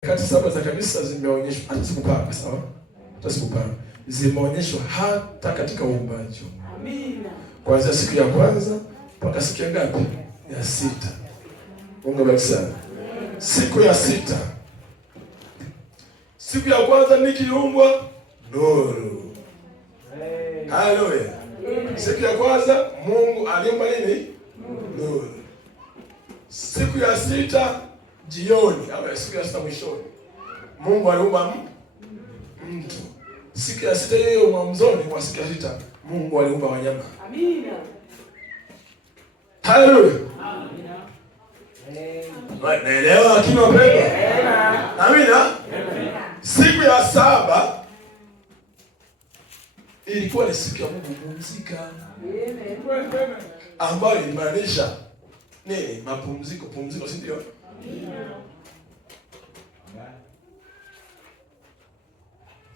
Kati saba za kanisa zimeonyeshwa, hata sikupanga, sawa? Hata sikupanga. Zimeonyeshwa hata katika uumbaji. Amina. Kuanzia siku ya kwanza mpaka siku ya ngapi? Ya sita. Mungu bariki sana. Siku ya sita. Siku ya kwanza nikiumbwa nuru. Haleluya. Siku ya kwanza Mungu aliumba nini? Nuru. Siku ya sita jioni, au siku ya sita mwishoni, Mungu aliumba mtu. Siku ya sita hiyo mwanzoni mwa siku ya sita Mungu aliumba wanyama. Amina. Haleluya. Amina. Naelewa akina wapendwa? Amina. Siku ya saba ilikuwa ni siku ya Mungu kupumzika. Amen. Ambayo inamaanisha nini? Mapumziko, pumziko, si ndio?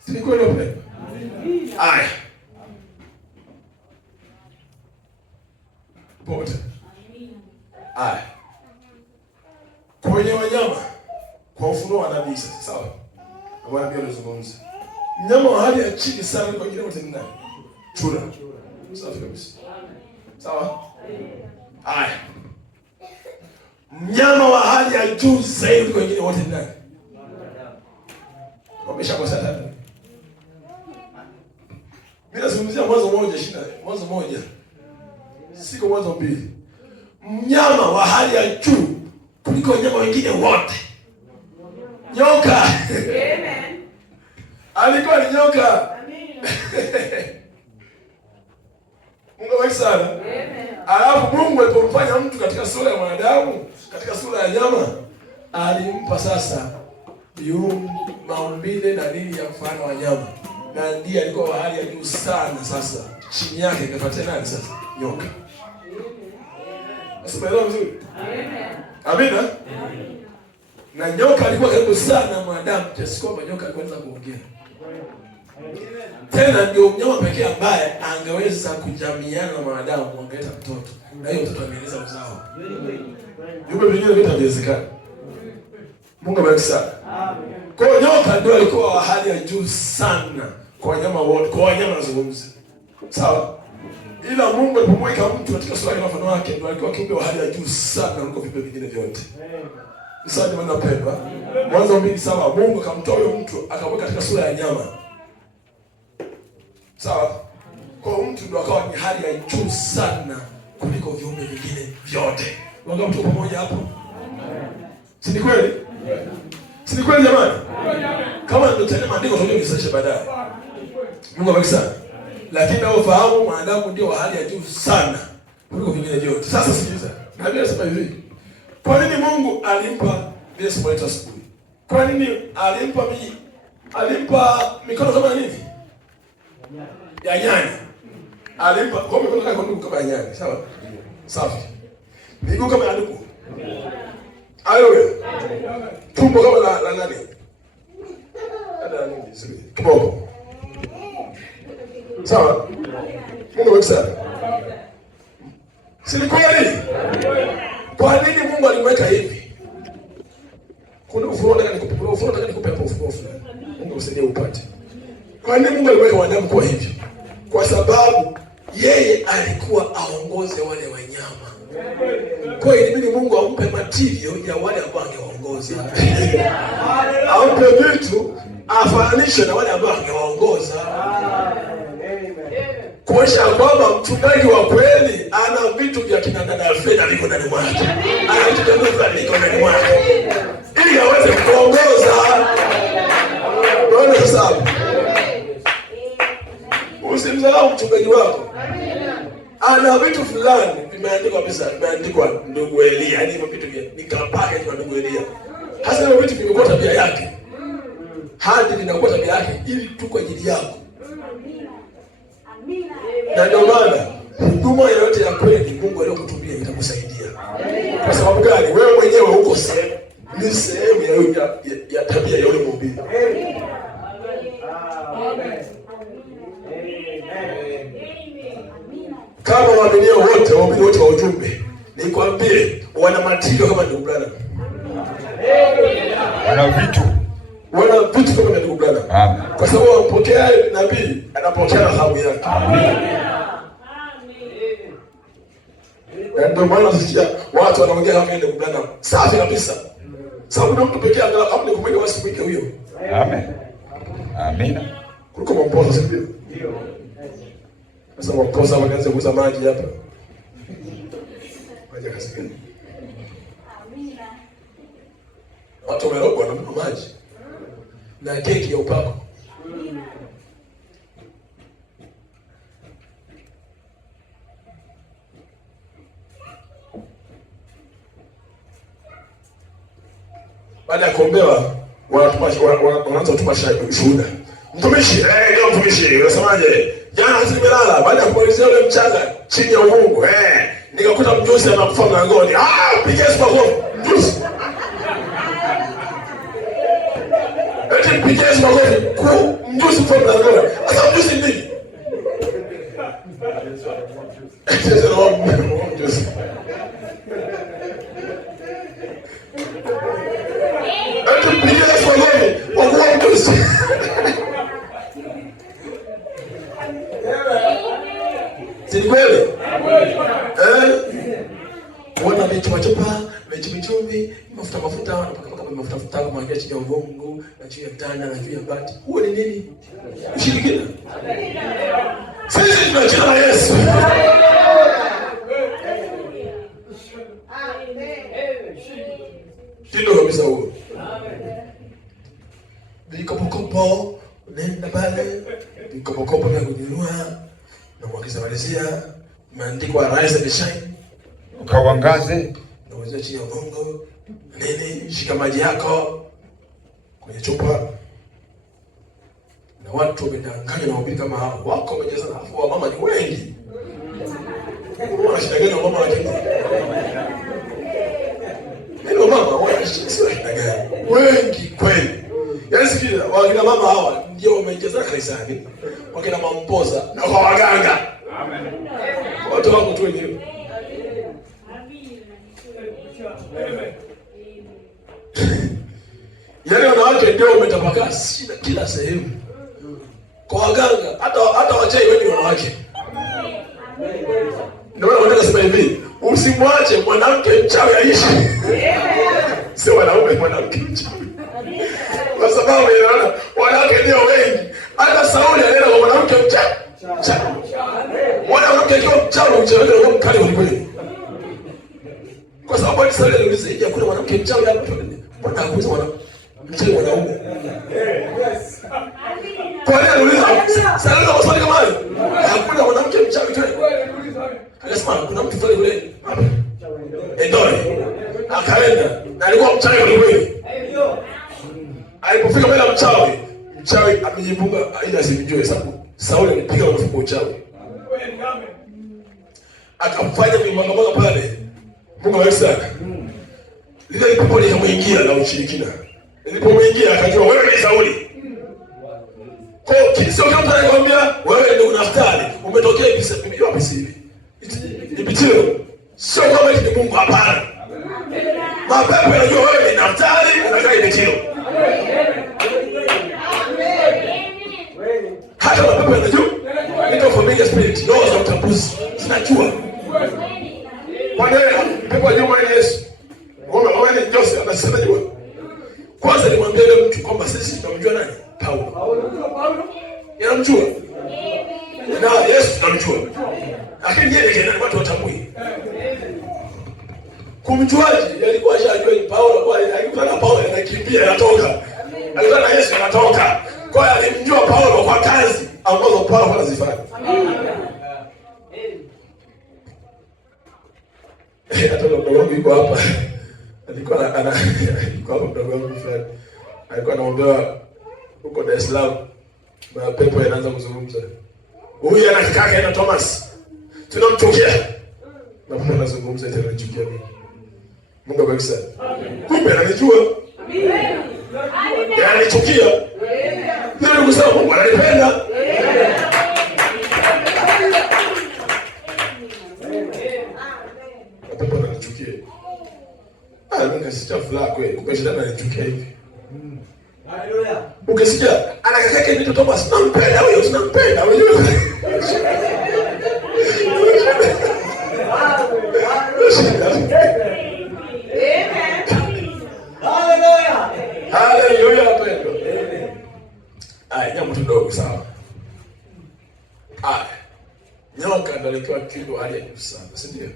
Si kweli hapo? Aya. Pote. Aya. Kwenye wanyama kwa ufunuo wa nabii sasa, sawa? Bwana pia anazungumza. Mnyama wa hali ya chini sana kwa jina wote ni nani? Chura. Sawa kabisa. Sawa? Aya. Mnyama wa hali ya juu zaidi kuliko wengine wote ni nani? Wameshakosa tatu. Mimi nazungumzia Mwanzo moja. Siko Mwanzo mbili. Mnyama wa hali ya juu kuliko wanyama wengine wote. Nyoka. Amen. Alikuwa ni nyoka. Amina. Mungu bariki sana. Amen. Alafu Mungu alipomfanya mtu katika sura ya mwanadamu, katika sura ya nyama, alimpa sasa maumbile na nini ya mfano wa nyama. Na ndiye alikuwa wa hali ya juu sana sasa. Chini yake ikafuatia nani sasa? Nyoka. Usielewa vizuri? Amina. Amina. Na nyoka alikuwa karibu sana na mwanadamu, kiasi kwamba nyoka aliweza kuongea. Tena ndio mnyama pekee ambaye angeweza kujamiana na mwanadamu kuongeleza mtoto. Na hiyo mtoto ameeleza uzao. Viumbe vingine vitaviwezekana. Mungu abariki sana. Amen. Kwa hiyo nyoka ndio alikuwa wa hali ya juu sana kwa wanyama wote, kwa wanyama nazungumza. Sawa? Ila Mungu alipomweka mtu katika sura ya mfano wake ndio alikuwa kiumbe wa hali ya juu sana kuliko viumbe vingine vyote. Sasa ni maana pendwa. Mwanzo 2:7 Mungu akamtoa huyo mtu akamweka katika sura ya nyama. Sawa? Kwa mtu ndio akawa ni hali ya juu sana kuliko viumbe vingine vyote. Wangapi mtu pamoja hapo? Si ni kweli? Si ni kweli jamani? Kama ndio tena maandiko tunajua nisashe baadaye. Mungu abariki sana. Lakini nao fahamu mwanadamu ndio wa hali ya juu sana kuliko vingine vyote. Sasa sikiliza. Nabii anasema hivi. Kwa nini Mungu alimpa Yesu mwana asubuhi? Kwa nini alimpa mikono kama nini? Ya nyani. Alimpa kwa mikono kama ya nyani, sawa? Safi. Miguu kama ya ndugu. Haleluya. Tumbo kama la nani? Ada nini sisi? Kiboko. Sawa? Mungu amekusaidia. Si kweli? Kwa nini Mungu alimweka hivi? Kuna ufunuo nataka nikupe hapo ufunuo. Mungu usaidie upate. Kwa nini Mungu alimweka wanadamu kwa hivi? Kwa sababu yeye alikuwa aongoze wale wanyama. Kwa hiyo ilibidi Mungu ampe material ya wale ambao angewaongoza. Ampe vitu afananishe na wale ambao angewaongoza. Kuonyesha kwamba mchungaji wa kweli ana vitu vya kina dada fedha liko ndani mwake. Ana vitu vya fedha liko ndani mwake. Ili aweze kuongoza. Bwana sababu. Usimdharau mchungaji wako. Ana vitu fulani vimeandikwa kabisa, vimeandikwa ndugu Elia, yani hivyo vitu vya nikapaka kwa ndugu Elia. Hasa hivyo vitu vimekuwa tabia yake. Hadi vinakuwa tabia yake ili tu kwa ajili yako. Amina. Na ndio maana huduma yoyote ya kweli Mungu aliyokutumia itakusaidia. Kwa sababu gani? Wewe mwenyewe uko sehemu, ni sehemu ya tabia ya yule mhubiri. Amen. Kama waaminio wote, waumini wote wa ujumbe, nikwambie wana matendo kama ndugu Branham. Wana vitu wana vitu kama ndugu Branham. Amen. Kwa sababu wanapokea nabii, anapokea dhahabu yake. Amen. Ndio maana unasikia watu wanaongea kama ndugu Branham. Safi kabisa. Sababu ndio mtu pekee ambaye kumweka wasi mwike huyo. Amen. Amina. Kuliko mamposa sio? Ndio. Sasa mamposa wakaanza kuuza maji hapa. Maji kasika. Amina. Watu wamerogwa na maji na keki ya upako. Baada ya kuombewa wanaanza kutupa shuhuda. Mtumishi, leo mtumishi, unasemaje? Jana nimelala, baada ya kumalizia ule mchanga chini ya umungu, nikakuta mjusi anakufa mlangoni. Piga Yesu makofi. Mjusi. Piga Yesu makofi. Mjusi kwa mlangoni. Sasa mjusi nini? Sasa mjusi. Piga Yesu makofi. Kwa mjusi. Si kweli? Wana mechupa, mechumichumi, mafuta, mafuta kumwagia chini ya ubongo, na juu ya tanda, na juu ya bati. Huo ni nini? Ushirikina. Sisi tunachana na Yesu. Ndio kabisa huo. Bikopokopo, nenda pale, bikopokopo na kujinua. Na kuagiza malizia imeandikwa rise and shine, ukawangaze na uweze chini ya bongo nini. Shika maji yako kwenye chupa, na watu wamedanganywa na wabili kama hao wako wamejaza, na afu mama ni wengi. Wanashida gani mama? Lakini ndio mama wanashida gani? Wengi kweli. Yaani sikiliza, wakina mama hawa ndio wamejaza kanisani, wakina mampoza na kwa waganga. Amen. Watu wako tu wenyewe. Amen. Yaani wanawake ndio wametapakaa kila sehemu. Kwa waganga, hata wachai wengi wanawake. Ndio wanataka sema hivi, usimwache mwanamke mchawi aishi. Sio wanaume, mwanamke mchawi. Kwa sababu inaona wanawake ndio wengi. Hata Sauli alienda kwa mwanamke mchawi. Mwanamke akiwa mchawi mchawi ndio mkali kweli. Kwa sababu hadi Sauli aliuliza, "Je, kuna mwanamke mchawi hapa?" Mbona hakuuliza mchawi mwanaume? Kwa nini aliuliza? Sauli kwa swali kama hilo. Hakuna mwanamke mchawi tena. Akasema kuna mtu fulani yule. Ndio. Akaenda na alikuwa mchawi kweli. Alipofika mbele ya mchawi amejifunga ili asimjue, sababu Sauli alipiga mafuko uchawi. Akamfanya mimangamaga pale. Mungu aweza. Lile pepo likamwingia na ushirikina. Ilipomwingia akajua wewe ni Sauli. Kwa hiyo sio kama anakuambia wewe ndio Naftali, umetokea hivi wapi hivi? Nipitio. Sio kama ni Mungu, hapana. Mapepo yanajua wewe ni Naftali, unakaa Nipitio. Hata mapepo yanajua. Ndio familia spirit, ndio za utambuzi. Zinajua. Kwa nini pepo ajua ni Yesu? Wewe ni Joseph anasema jua. Kwanza nimwambie yule mtu kwamba sisi tunamjua nani? Paulo. Yanamjua. Na Yesu tunamjua. Lakini yeye ndiye watu watambui. Kumjuaje? Alikuwa ashajua ni Paulo, kwa hiyo alikuwa na Paulo anakimbia anatoka. Alikuwa na Yesu anatoka. Kwa hiyo alimjua Paulo kwa kazi ambazo Paulo anazifanya. Hata mdogo wangu yuko hapa. Alikuwa kwa mdogo wangu fulani. Alikuwa anaombewa huko Dar es Salaam. Na pepo yanaanza kuzungumza. Huyu ana kaka yake Thomas. Tunamchukia. Na Mungu anazungumza tena anachukia mimi. Mungu abariki sana. Kumbe ananijua. Amen. Ananichukia. Ndio kusema Mungu ananipenda. Pepo ananichukia. Mungu sita furaha kweli. Kumbe shetani ananichukia hivi. Haleluya. Ukisikia anakataka vitu Thomas, tunampenda huyo, tunampenda huyo. Haleluya. Haleluya wapendwa. Jambo tudogo sawa. Nyoka ndio alikuwa kitu hali ya juu sana, si ndio?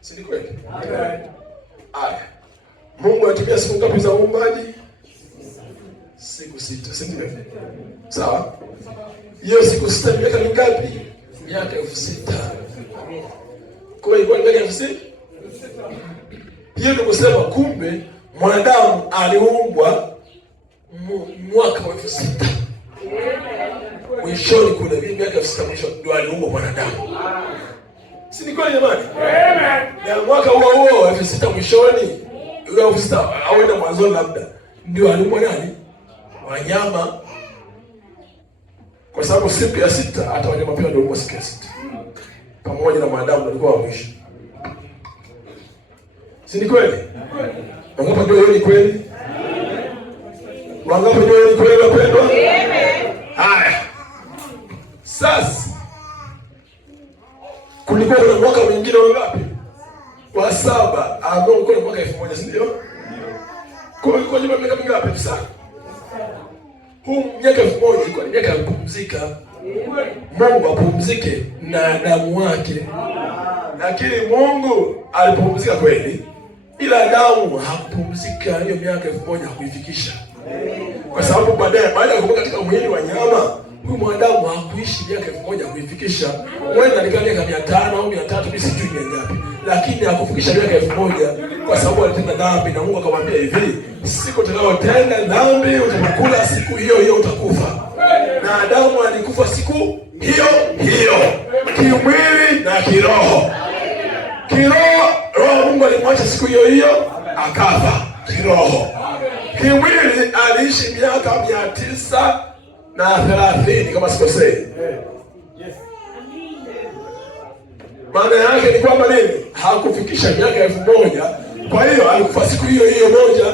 Si ni kweli? Mungu alitumia siku ngapi za uumbaji? Siku 6, si ndio? Sawa? Hiyo siku 6 miaka mingapi? Miaka 6000. Kwa hiyo miaka 6000. Hiyo ndio kusema kumbe mwanadamu aliumbwa mwaka wa 6000. Mwishoni kuna miaka 6000 mwisho ndio aliumbwa mwanadamu. Si ni kweli jamani? Amen. Na mwaka huo 6000 mwishoni, yule 6000 au enda mwanzo labda ndio aliumbwa nani? Wanyama. Kwa sababu siku ya 6 hata wanyama pia ndio waliumbwa siku ya 6. Pamoja na mwanadamu alikuwa wa mwisho. Si ni kweli? Wangapi ndio hiyo ni kweli? Wangapi ndio hiyo ni kweli wapendwa? Amen. Haya. Sasa kulikuwa na mwaka mwingine wangapi? Wa 7 ambao ulikuwa mwaka 1000, si ndio? Kwa nyuma miaka mingapi sana? Huu miaka 1000 ilikuwa ni miaka ya kupumzika. Mungu apumzike na Adamu wake. Lakini Mungu alipumzika kweli, ila Adamu hakupumzika hiyo miaka 1000 hakuifikisha. Kwa sababu baadaye baada ya kutoka katika mwili wa nyama, huyu mwanadamu hakuishi miaka 1000 kuifikisha. Wewe alikaa miaka 500 au 300 mimi sijui ni ngapi. Lakini hakufikisha miaka 1000 kwa sababu alitenda dhambi na Mungu akamwambia hivi, siku utakayotenda dhambi utakula siku hiyo hiyo utakufa. Na Adamu alikufa siku hiyo hiyo, kimwili na kiroho. Kiroho, roho Mungu alimwacha siku hiyo hiyo akafa kiroho. Kimwili aliishi miaka 930 kama sikosei. Maana yake ni kwamba nini? Hakufikisha miaka 1000. Kwa hiyo alikufa siku hiyo hiyo moja.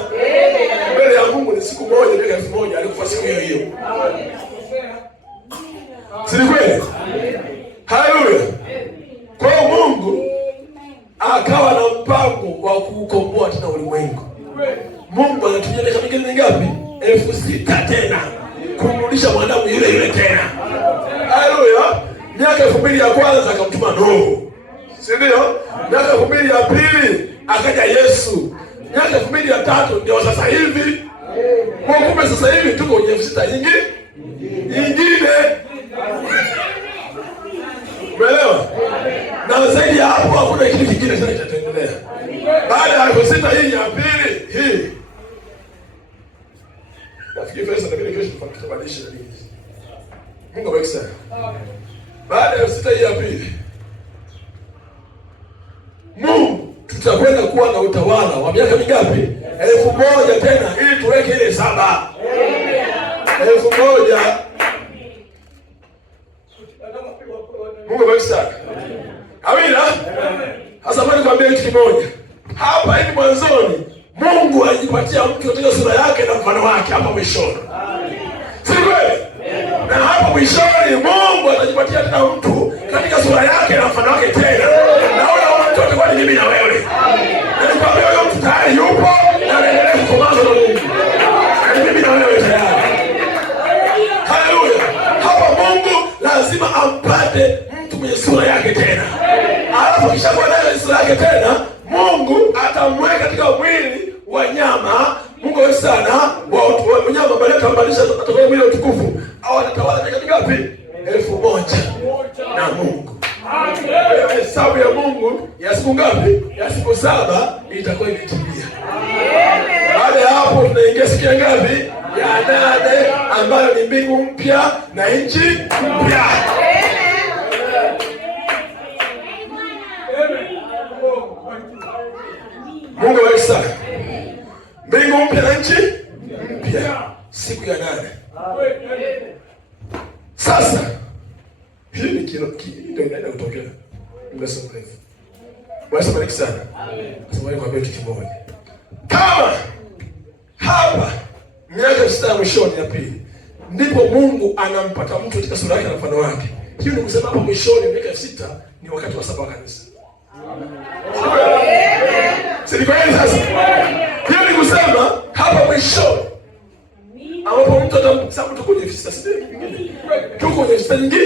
Mbele ya Mungu ni siku moja, miaka 1000 alikufa siku hiyo hiyo. Si kweli? Haleluya. Kwa hiyo Mungu akawa na mpango wa kuukomboa tena ulimwengu. Mungu anatumia miaka mingine ngapi? 6000 tena kumrudisha mwanadamu yule yule tena. Haleluya. Miaka 2000 ya kwanza akamtuma Nuhu. Si ndio? Miaka 2000 ya pili akaja Yesu. Miaka 2000 ya tatu ndio sasa hivi. Kwa kumbe sasa hivi tuko kwenye 6000 nyingine. Umeelewa? Na zaidi ya hapo hakuna kitu kingine tena kitaendelea. Baada ya 6000 hii ya pili hii. Nafikiri pesa na vile kesho tutabadilisha nini. Mungu abariki sana. Baada ya 6000 hii ya pili, Mungu tutakwenda kuwa na utawala wa miaka mingapi? 1000 tena ili tuweke ile 7. 1000. Mungu abariki sana. Amina. Sasa bwana nikwambia kitu kimoja. Hapa hivi mwanzoni Mungu alijipatia mtu katika sura yake na mfano wake hapa mwishoni. Si kweli? Na hapa mwishoni Mungu atajipatia tena mtu katika sura yake na mfano wake tena. Na wale watu watakuwa ni mimi na wewe. Na nikwambia huyo mtu tayari yupo na anaendelea kukomaza na Mungu. Na mimi na wewe tayari. Haleluya. Hapa Mungu lazima ampate mtu mwenye sura yake tena. Alafu kishakuwa nayo sura yake tena, Mungu atamweka katika mwili wa nyama. Mungu wewe sana wa mnyama baada atambadilisha atakuwa mwili utukufu. Au atatawala katika ngapi? 1000 na Mungu. Hesabu ya Mungu ya siku ngapi? Ya siku 7 itakuwa imetimia. Baada ya hapo tunaingia siku ya ngapi? Ya 8 ambayo ni mbingu mpya na nchi mpya. Mungu abariki sana. Mbingu mpya na nchi mpya. Siku ya 8. Sasa hii ni ndio inaenda kutokea. Mungu asifiwe. Bwana abariki sana. Amen. Sasa kwa kitu kimoja. Kama hapa miaka 6 mwishoni ya pili, ndipo Mungu anampata mtu katika sura yake na mfano wake. Hiyo ni kusema hapo mwishoni miaka 6 ni wakati wa 7 wa kanisa. Sisi kwa hiyo sasa, hiyo ni kusema hapa mwishoni ambapo mtu atamsema mtu kwenye 6 tuko kwenye 6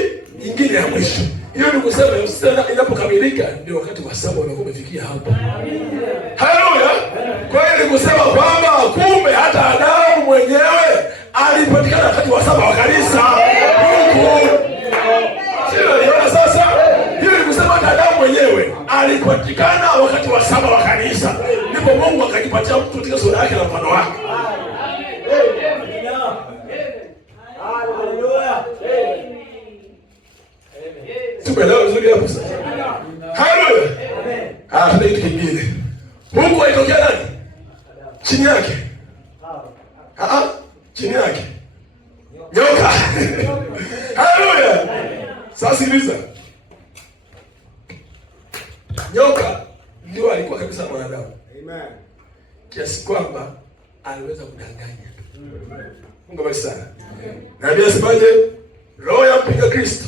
nyingine ya mwisho. Hiyo ni kusema 6 inapokamilika ndio wakati wa 7 unakuwa umefikia hapo. Haleluya! Kwa hiyo ni kusema kwamba kumbe hata Adamu mwenyewe alipatikana wakati wa 7 wa kanisa. Mungu sio aliona sasa. Hiyo ni kusema hata Adamu mwenyewe alipatikana wakati wa 7 wa kanisa. Ndipo Mungu akajipatia mtu katika sura yake na mfano wake. Tumeelewa vizuri hapo sasa. Haleluya. Tuna kitu kingine. Mungu aitokea nani? Chini yake. Chini yake. Nyoka. Haleluya. Sasa sikiliza. Nyoka ndio alikuwa kabisa mwanadamu. Amen. Kiasi kwamba aliweza kudanganya. Mungu bariki sana. Na Biblia inasemaje? Roho ya mpinga Kristo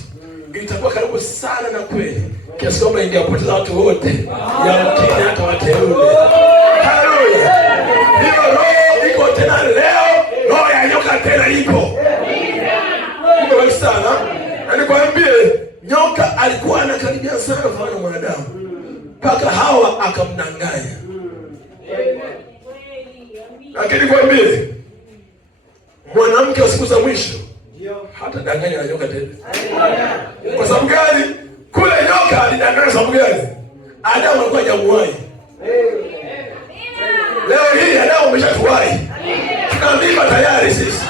itakuwa karibu sana na kweli kiasi kwamba ingewapoteza watu wote, yamkini hata wateule. Haleluya! Hiyo roho iko tena leo, roho ya nyoka tena ipo. Mungu bariki sana. Na nikwambie, nyoka alikuwa anakaribia sana kwa mwanadamu mpaka Hawa akamdanganya. Lakini nikwambie, mwanamke wa siku za mwisho hata danganya na nyoka tena. Kwa sababu gani? Kule nyoka alidanganya sababu gani? Adamu alikuwa hajamuwahi. Leo hii Adamu ameshatuwahi. Tuna mimba tayari sisi.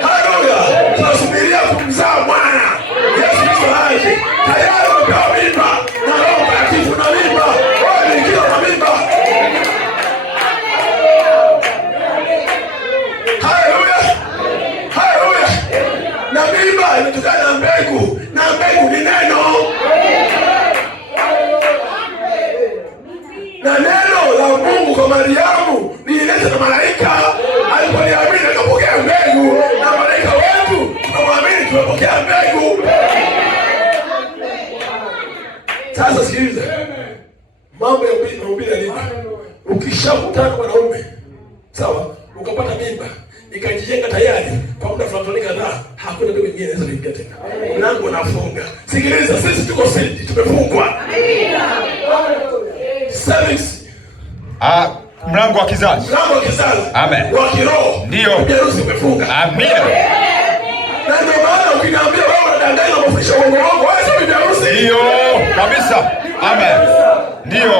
Haleluya! Tunasubiria kumzaa mwana. Yesu Kristo aje. Tayari umepewa mimba na Roho Mtakatifu na mimba. Wewe ni kila na mimba. Na mimba imetokana na mbegu, na mbegu ni neno. Na neno la Mungu kwa Mariamu lilileta na malaika. Alipoliamini akapokea mbegu, na malaika wetu tunamwamini tumepokea mbegu. Sasa sikiliza. Mambo ya ubiri ni ukishakutana na mwanaume, sawa? Ukapata mimba, ikajijenga tayari kwa muda fulani kadhaa, hakuna ndio mwingine anaweza kuingia tena. Mlango unafunga. Sikiliza, sisi tuko sisi tumefungwa. Service. Mlango wa kizazi. Mlango wa kizazi. Amen. Wa kiroho. Ndio. Biharusi umefunga. Amina. Na ndio maana ukiniambia wewe unadanganya na kufisha uongo wako, wewe sio biharusi. Ndio, kabisa. Amen. Ndio.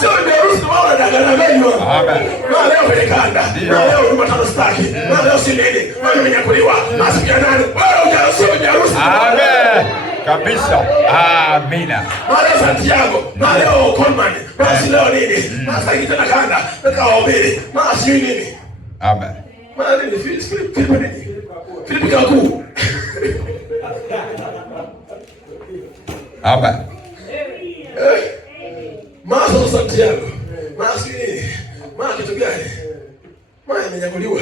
Sio biharusi wao wanadanganya wewe. Amen. Na leo kwenye kanda. Na leo Jumatano staki. Na leo si nini? Wewe umenyakuliwa. Masiku ya nani? Wewe hujasio biharusi. Amen. Kabisa. Amina. Mara Santiago, mara leo Coleman, basi leo nini? Masa kitana kanda, nikawahubiri. Mara si nini? Amen. Mara nini? Filipi nini? Filipi kakuu. Amen. Mara Santiago, mara si nini? Mara kitu gani? Mara imenyakuliwa.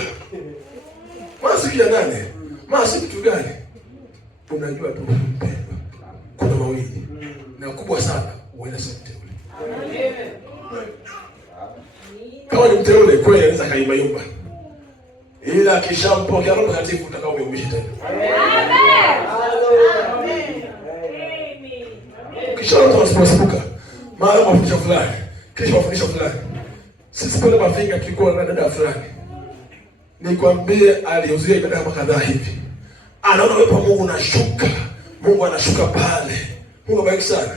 Mara si ya nani? Mara si kitu gani? Unajua tu kuna mawili na kubwa sana, uenda sio mteule. Kama ni mteule kweli anaweza kaimba yumba, ila akishampokea Roho Mtakatifu utakao umeumisha tena. Ukishaona tunasipuka mara mafundisho fulani, kisha mafundisho fulani. Sisi pale Mafinga tulikuwa na dada fulani, nikwambie, alihudhuria ibada kama kadhaa hivi, anaona wepo Mungu unashuka. Mungu anashuka pale. Mungu bariki sana.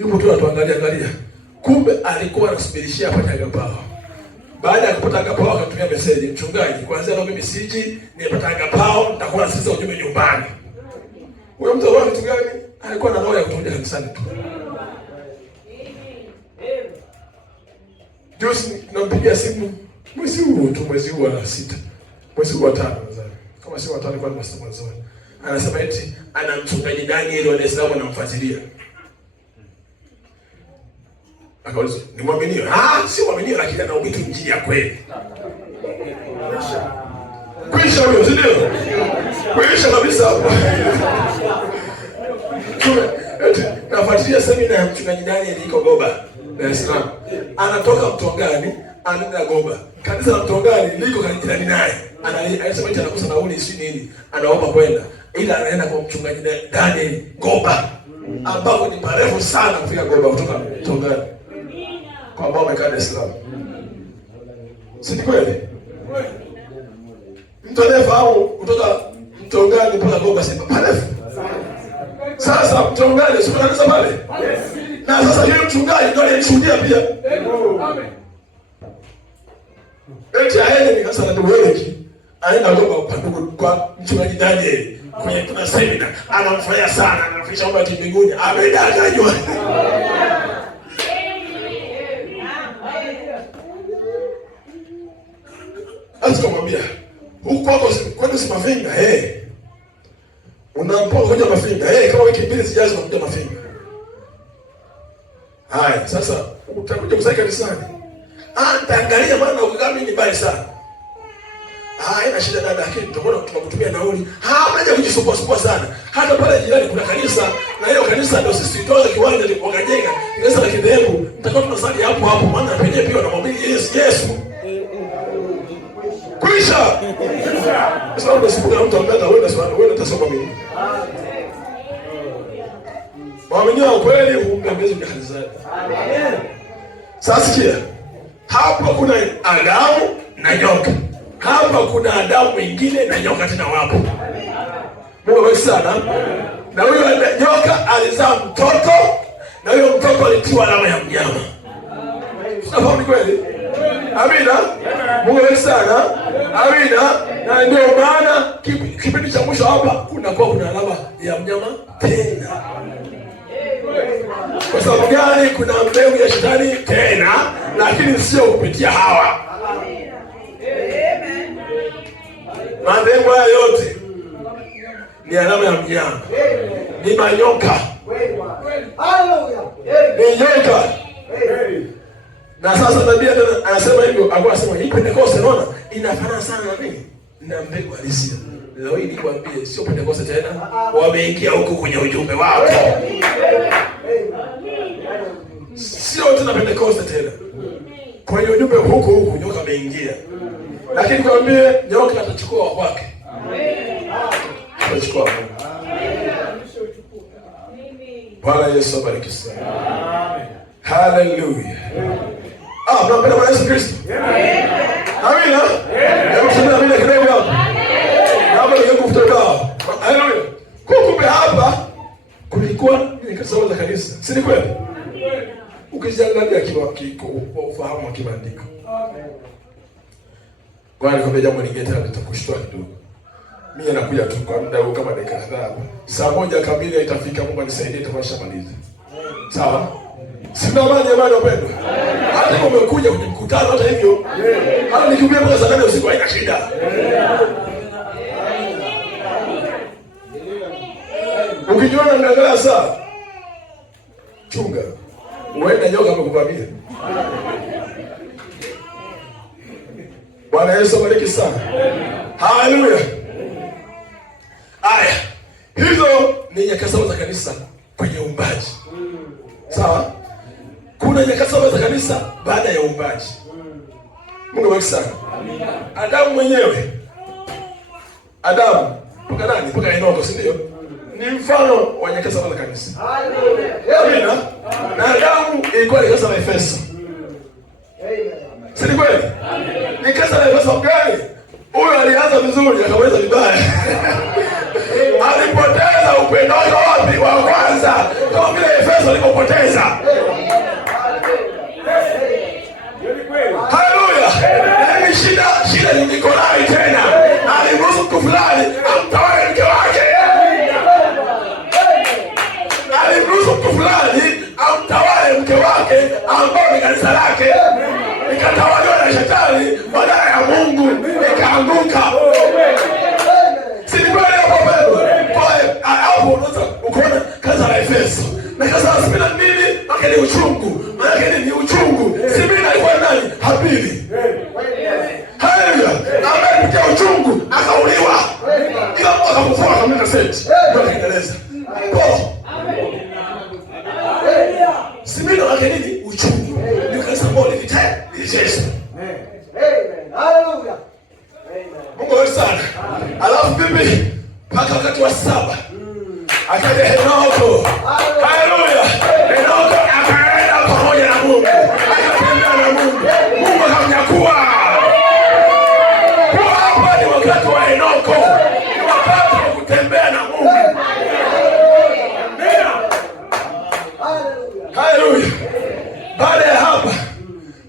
Yupo tu anatuangalia. Kumbe alikuwa anasubirishia apate agapao. Baada ya kupata agapao akatumia message, mchungaji, kwanza leo mimi siji, nimepata agapao, nitakuwa sasa ujumbe nyumbani. Huyo mtu roho kitu gani? Alikuwa na roho ya kutuja kanisani tu. Juzi nampigia simu mwezi huu tu, mwezi huu wa 6. Mwezi huu wa 5 nadhani. Kama si wa 5 kwa mwanzo mwanzoni. Anasema eti ana mchungaji Daniel wa Dar es Salaam anamfuatilia. Akauliza, ni mwaminio? Si mwaminio, lakini anahubiri injili ya kweli. Kuisha huyo, si ndio? Kuisha kabisa hapo. Nafuatilia semina ya mchungaji Daniel iko Goba, Dar es Salaam. Anatoka Mtongani, anaenda Goba. Kanisa la Mtongani liko jirani naye. Anasema eti anakosa nauli si nini. Anaomba kwenda. Ila anaenda kwa mchungaji Daniel Goba. Ambao ni parefu sana kufika Goba kutoka Mtongani. Kwa ambao wamekaa Dar es Salaam. Si kweli? Mtu anayefahamu kutoka Mtongani mpaka Goba si parefu. Sasa Mtongani sio kanisa pale. Na sasa yule mchungaji ndio alishuhudia pia. Amen. Eti aende ni kanisa la Dweleki. Aenda kwa mchungaji Daniel kwenye kuna semina. Anamfurahia sana, anamfisha kwamba ati mbinguni amedanganywa. Asikamwambia, huko kwako kwenda si Mafinga, unampoa kwenye Mafinga, kama wiki mbili sijazo unakuja Mafinga. Haya, sasa utakuja kusali kanisani. Nitaangalia maana ukigami ni mbali sana. Haina shida dada, lakini tutakwenda tunakutumia nauli. Haja kujisumbua sana. Hata pale jirani kuna kanisa, na hiyo kanisa ndio sisi tutoa kiwanja wakajenga. Kanisa la kidhehebu, mtakao tunasali hapo hapo maana penye pia na mhubiri Yesu. Kuisha. Sasa unasibuka mtu ambaye wewe utasoma mimi. Mwamini wa kweli humbembezi kwa kanisa. Amen. Sasa sikia. Hapo kuna Adamu na nyoka. Hapa kuna Adamu mwingine na nyoka tena wapo. Mungu wewe sana. Na huyo nyoka alizaa mtoto na huyo mtoto alitiwa alama ya mnyama. Unafahamu kweli? Amina. Mungu wewe sana. Amina. Na ndio maana kipindi cha mwisho hapa kuna alama ya mnyama tena. Kwa sababu gani? Kuna mbegu ya shetani tena, lakini sio kupitia Hawa. Madhehebu haya yote ni alama ya mnyama, ni manyoka, ni nyoka. Na sasa tabia anasema hivyo, anasema hii Pentecoste unaona inafanana sana na nini? Na mbegu halisia. Leo hii nikwambie sio Pentecoste tena, wameingia huko kwenye ujumbe wako. Sio tena Pentecoste tena. Kwenye ujumbe huko nyoka ameingia. Lakini kwambie nyoka atachukua wa kwake. Amen. Atachukua. Bwana Yesu abariki sana. Amen. Hallelujah. Mnampenda Bwana Yesu Kristo? Amen. Amina. Hebu tuseme amina kidogo hapo. Hapo ndio kufutoka. Hallelujah. Kumbe hapa kulikuwa ni kanisa la kanisa. Si ni kweli? Ukiziangalia kwa ufahamu wa kimaandiko. Kwa nikwambia jambo lingine tena litakushtua kidogo. Mimi nakuja tu kwa muda huu kama dakika kadhaa. Saa 1 kamili itafika, Mungu anisaidie tutashamaliza. Sawa? Sina amani jamani wapendwa. Hata kama umekuja kwenye mkutano hata hivyo. Hata nikimbia mpaka saa 8 usiku haina shida. Ukijiona unaangalia saa, chunga. Uende nyoka amekuvamia. Bwana Yesu abariki sana. Haleluya. Aya. Hizo ni nyakati za kanisa kwenye uumbaji. Sawa? Kuna nyakati za kanisa baada ya uumbaji. Mungu abariki sana. Amina. Adamu mwenyewe. Adamu, mpaka nani? Mpaka Henoko, si ndio? Ni mfano wa nyakati za kanisa. Haleluya. Amina. Na Adamu ilikuwa ni kanisa la Efeso. Si kweli? Ni kanisa la Efeso gani? Huyo alianza vizuri akaweza vibaya. Alipoteza upendo wake wapi? Wa kwanza. Kama vile Efeso alipopoteza. Haleluya. Yaani shida ni Nikolai tena. Aliruhusu mtu fulani amtawale mke wake. Aliruhusu mtu fulani amtawale mke wake ambao ni kanisa lake. Ikatawaliwa na shetani badala ya Mungu ikaanguka. Si ni kweli hapo bado? Kwa hapo unaweza ukaona kanisa la Efeso. Na kanisa la Smyrna nini? Maana ni uchungu. Maana ni uchungu. Smyrna ilikuwa nani? Habili. Haleluya. Ambaye kutia uchungu akaona Prophet. Kwa Kiingereza. Simino wake nini? Uchungu. Ni kanisa moja lilijeshi. Hallelujah. Mungu wewe sana. Alafu bibi mpaka wakati wa 7. Akaja Henoko. Haleluya. Henoko akaenda pamoja na Mungu. Akatembea na Mungu. Mungu akamnyakua. Kwa hapa ni wakati wa Henoko. Ni wakati wa kutembea na Mungu. Haleluya. Baada ya hapa,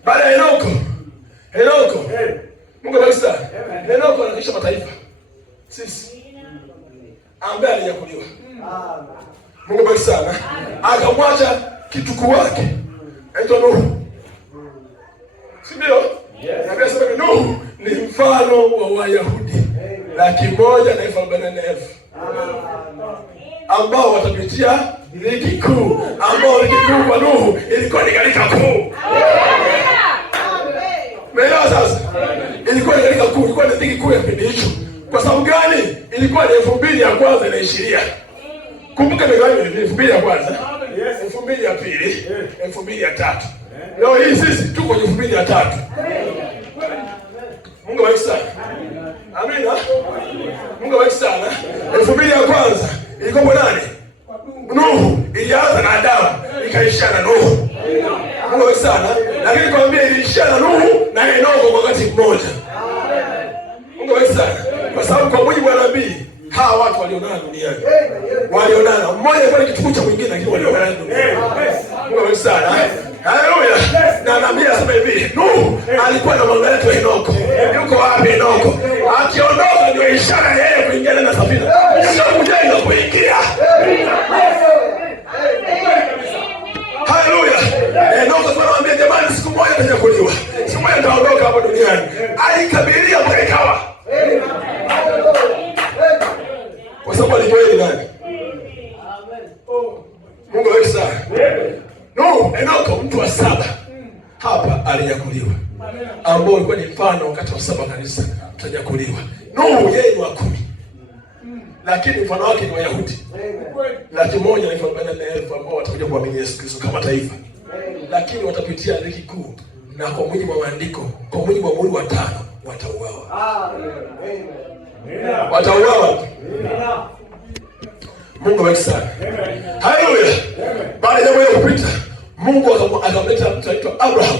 baada ya Henoko, Mungu abariki. Henoko anakisha mataifa. Sisi ambaye aliyakuliwa. Mungu abariki sana. Akamwacha kitukuu wake. Aitwa Nuhu. Si ndio? Nabii sasa Nuhu ni mfano wa Wayahudi 144,000 ambao watapitia dhiki kuu, ambao dhiki kuu kwa Nuhu ilikuwa ni gharika kuu. Umeelewa sasa? Ilikuwa ni gharika kuu, ilikuwa ni dhiki kuu ya kipindi hicho. Kwa sababu gani? Ilikuwa ni 2000 ya kwanza inaishiria. Kumbuka ni gani 2000 ya kwanza? 2000 ya pili, 2000 ya tatu. Leo hii sisi tuko kwenye 2000 ya tatu. Mungu awabariki sana. Amina. Mungu awabariki sana. 2000 ya kwanza ilikuwa nani? Nuhu. Ilianza na Adamu, ikaisha na Nuhu. Mungu awabariki sana. Lakini kwambia iliisha na Nuhu na Henoko kwa wakati mmoja. Mungu awabariki sana. Kwa sababu kwa mujibu wa nabii, hawa watu walionana duniani. Walionana. Mmoja alikuwa ni kitukuu cha mwingine lakini walionana duniani. Mungu awabariki sana. Haleluya. Na nabii anasema hivi, Nuhu alikuwa na mwangalia tu Henoko. Yuko wapi Henoko? Akiondoka ndio ishara yeye kuingia na safina. Sio kujenga kuingia. Haleluya. Henoko tunamwambia jamani, siku moja nitakuliwa. Siku moja nitaondoka hapa duniani. Alikabilia kwa ikawa. Kwa sababu alijua yeye nani? Mungu awabariki sana. Nuhu, Henoko mtu wa 7 hapa aliyakuliwa, ambao ulikuwa ni mfano wakati wa 7 kanisa tutajakuliwa. Nuhu yeye ni wa 10, lakini mfano wake ni Wayahudi 144,000 ambao watakuja kuamini Yesu Kristo kama taifa, lakini watapitia dhiki kuu, na kwa mujibu wa maandiko, kwa mujibu wa muhuri wa 5 watauawa. Watauawa. Mungu awabariki sana. Haleluya. Baada ya jambo hilo kupita, Mungu akamleta mtu anaitwa Abraham.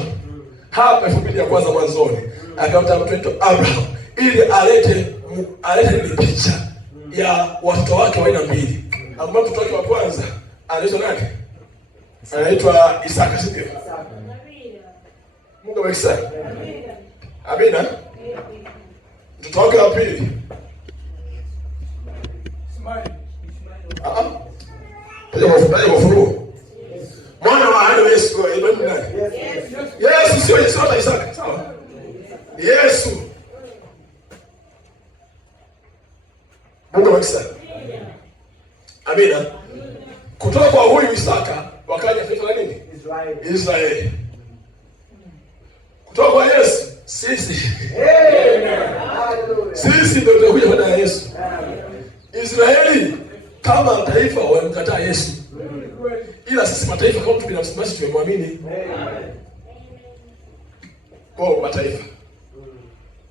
Hapa 2000 ya kwanza mwanzoni, akamleta mtu anaitwa Abraham ili alete ni picha ya watoto wake wa aina mbili. Ambao mtoto wake wa kwanza anaitwa nani? Anaitwa Isaka, sivyo? Mungu awabariki sana. Amina. Mtoto wake wa pili Taja Ufunuo. Mwana wa Yesu Ibrahim nani? Yesu, sio Isaka. Sawa? Yesu. Mungu awabariki sana. Amina. Kutoka kwa huyu Isaka wakaja taifa la nini? Israeli. Kutoka kwa Yesu sisi. Sisi ndio tutakuja baada ya Yesu. Israeli kama taifa wamkataa Yesu. Ila sisi mataifa kama mtu binafsi basi tumemwamini. Kwa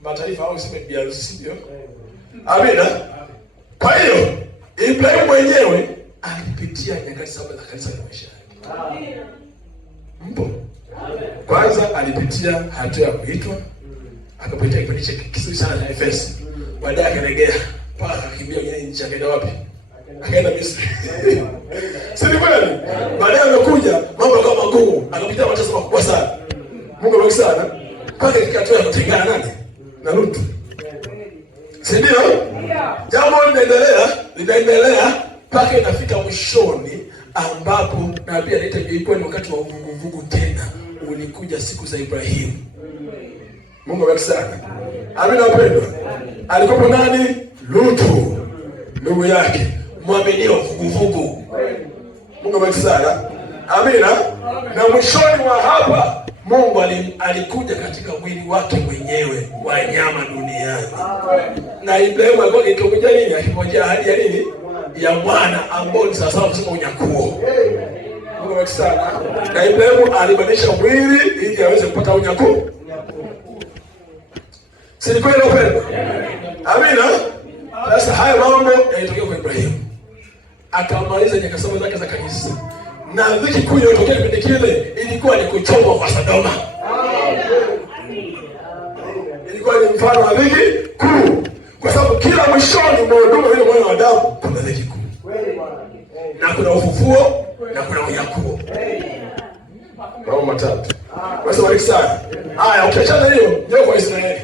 mataifa au sema biarusi, sivyo? Amina. Kwa hiyo Ibrahimu mwenyewe alipitia nyakati 7 za kanisa la maisha yake. Mpo? Kwanza alipitia hatua ya kuitwa, akapitia kipindi cha kizuri sana cha Efeso. Baadaye akaregea mpaka akakimbia kwenye nchi, akaenda wapi? Akaenda Misri. Si ni kweli? Baadaye anakuja mambo kama magumu, akapitia mateso makubwa sana. Mungu awabariki sana. Mpaka katika hatua ya kutengana nani? Na Lutu. Si ndio? Jambo linaendelea mpaka inafika mwishoni, ambapo nabii anaita ilikuwa ni wakati wa vuguvugu tena. Ulikuja siku za Ibrahimu. Mungu awabariki sana. Amina wapendwa. Alikuwa nani? Lutu. Ndugu yake mwaminio vuguvugu. Mungu awabariki sana. Amina. Na mwishoni mwa hapa Mungu alikuja katika mwili wake mwenyewe wa nyama duniani. Na Ibrahimu alikuwa akikuja nini? Akimojea ahadi ya nini? ya mwana ambao ni sawasawa kusema unyakuo. Mungu awabariki sana. Na Ibrahimu alibadilisha mwili ili aweze kupata unyakuo. Si ni kweli upendo? Amina. Sasa haya mambo yalitokea kwa Ibrahimu. Akamaliza nyaka 7 zake za kanisa. Na dhiki kuu iliyotokea kipindi kile ilikuwa ni kuchomwa kwa Sodoma. Ilikuwa ni mfano wa dhiki kuu. Kwa sababu kila mwishoni mwa huduma ile mwana wa Adamu kuna dhiki kuu. Na kuna ufufuo na kuna unyakuo. Mambo matatu. Basi bariki sana. Haya, ukiachana hiyo, ndio kwa Israeli.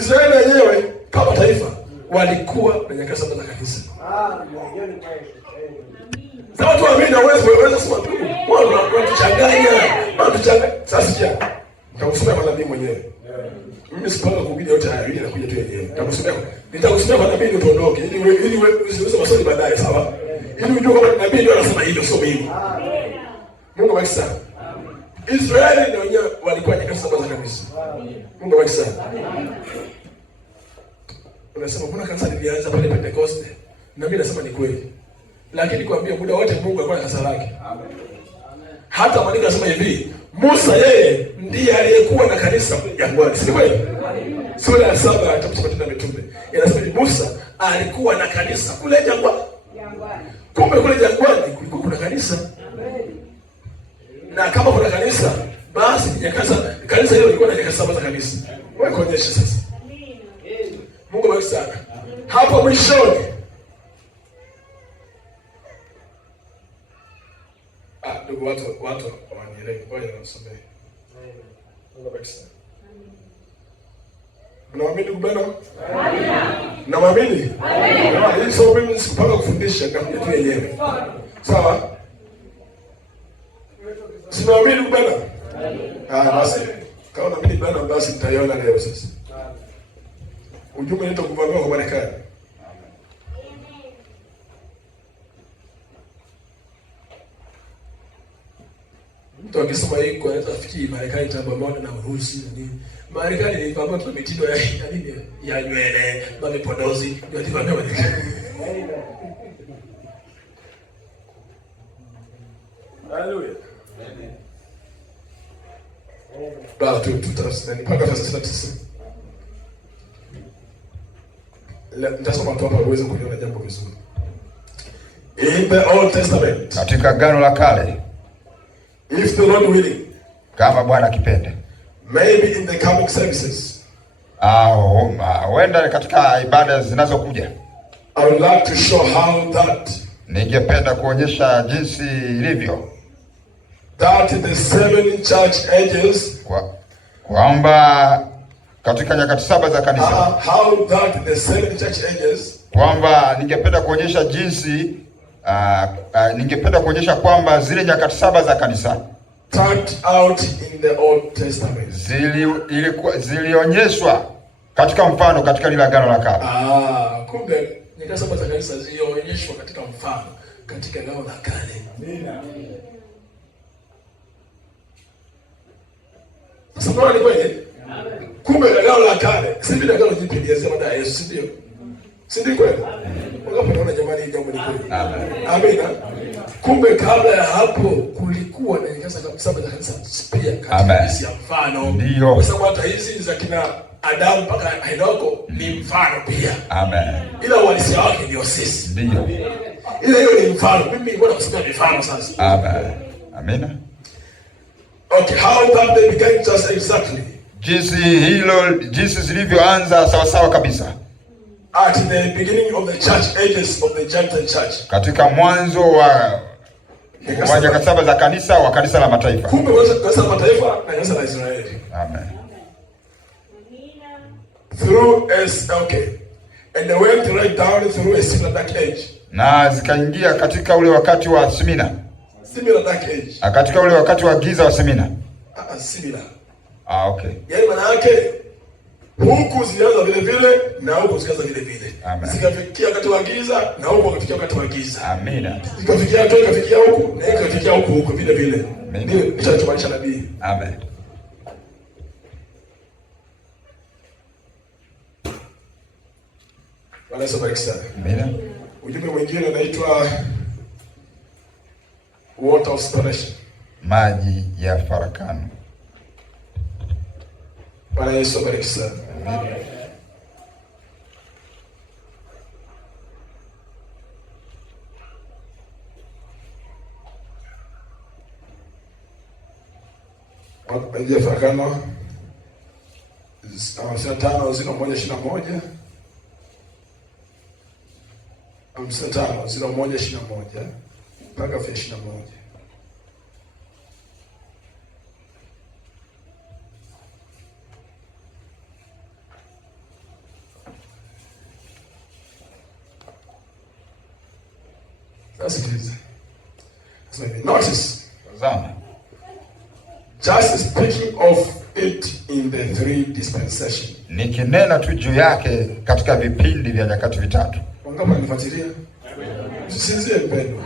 Israeli wenyewe kama taifa walikuwa na nyaka 7 za kanisa. Sasa watu waamini hawezi kusema tu. Wao wanachanganya. Sasa nitakusomea kwa nabii mwenyewe. Mimi sipanga kuhubiri yote haya, ili nakuja tu yenyewe. Nitakusomea kwa nabii ndio tuondoke. Ili usiulize maswali baadaye, sawa? Ili ujue kama nabii ndio anasema hivyo, sio mimi. Mungu awabariki sana. Israeli ndio wenyewe walikuwa nyaka 7 za kanisa. Mungu awabariki sana. Unasema kuna kanisa lilianza pale Pentecost. Na mimi nasema ni kweli. Lakini kuambia muda wote Mungu alikuwa na kanisa lake. Hata maandiko yanasema hivi, Musa yeye ndiye aliyekuwa na kanisa jangwani. Si kweli? Sura ya 7 kitabu cha Matendo ya Mitume. Inasema ni Musa alikuwa na kanisa kule jangwani. Kumbe kule jangwani kulikuwa kuna kanisa. Na kama kuna kanisa, basi kanisa hilo lilikuwa na nyaka 7 za kanisa. Wewe kuonyesha sasa. Mungu awabariki sana. Hapo mwishoni. Ndugu watu wanielewe. Ngoja nisomee. Mungu awabariki sana. Mnaamini ndugu bwana? Amina. Mnaamini? Amina. Hii sio mimi sikupanga kufundisha, nikakuja tu yenyewe. Sawa? Sinaamini ndugu bwana? Amina. Basi kama naamini bwana basi nitaiona leo sasa. Ujumbe nito kuvamia kwa Marekani. Mtu akisema hii kwa anaweza fikiri Marekani itabambana na Urusi na nini. Marekani ni kama tuna mitindo ya nini? Ya nywele, mapodozi, ndio tivamia Marekani. Haleluya. Bado tutasema mpaka sasa 9. Nitasoma tu hapa uweze kuliona jambo vizuri. In the Old Testament, katika Agano la Kale, if the Lord willing, kama Bwana akipenda, maybe in the coming services, huenda katika ibada zinazokuja, I would like to show how that, ningependa kuonyesha jinsi ilivyo that the 7 church ages, kwamba katika nyakati 7 za kanisa, how that the 7 church ages, kwamba ningependa kuonyesha jinsi ningependa kuonyesha kwamba zile nyakati 7 za kanisa turned out in the Old Testament, zilionyeshwa katika mfano katika lile Agano la Kale. Kumbe nyakati 7 za kanisa zilionyeshwa katika mfano katika Agano la Kale. Amina. Sasa mbona ni kweli? Kumbe Agano la Kale si vile Agano Jipya lianza baada ya Yesu, si ndio? Si ndio kweli? Ungapo naona jamani hii jambo ni kweli. Amina. Kumbe kabla ya hapo kulikuwa na nyakati 7 za kanisa pia katika jinsi ya mfano. Ndio. Kwa sababu hata hizi za kina Adamu mpaka Henoko ni mfano pia. Amen. Ila uhalisia wake ndio sisi. Ndio. Ila hiyo ni mfano. Mimi nilikuwa nakusema mifano sasa. Amen. Amina. Okay, how that they began just exactly. Jinsi zilivyoanza sawa sawa kabisa. At the beginning of the church ages of the Gentile church. Katika mwanzo wa nyakati 7 za kanisa wa kanisa la mataifa. Kumbe kanisa la mataifa na kanisa la Israeli. Amen. And they went right down through a similar dark age. Na zikaingia katika ule wakati wa Simina. Similar dark age. Katika ule wakati wa giza wa Simina. Similar. Okay. Yaani maana yake huku zilianza vile vile na huku zikaanza vile vile. Zikafikia wakati wa giza na huku wakafikia wakati wa giza. Amina. Zikafikia huku na ikafikia huku vile vile. Ndio kilichomaanisha nabii. Amen. Bwana asifiwe sana. Amina. Ujumbe mwingine unaitwa water of separation, maji ya farakano. Bwana Yesu abariki sana. Maji ya farakano 55:01:21 55:01:21 mpaka 21. Notice. Just speaking of it in the 3 dispensation. Nikinena tu juu yake katika vipindi vya nyakati vitatu. Wangapi wanifuatilia? Tusinzie mpendwa.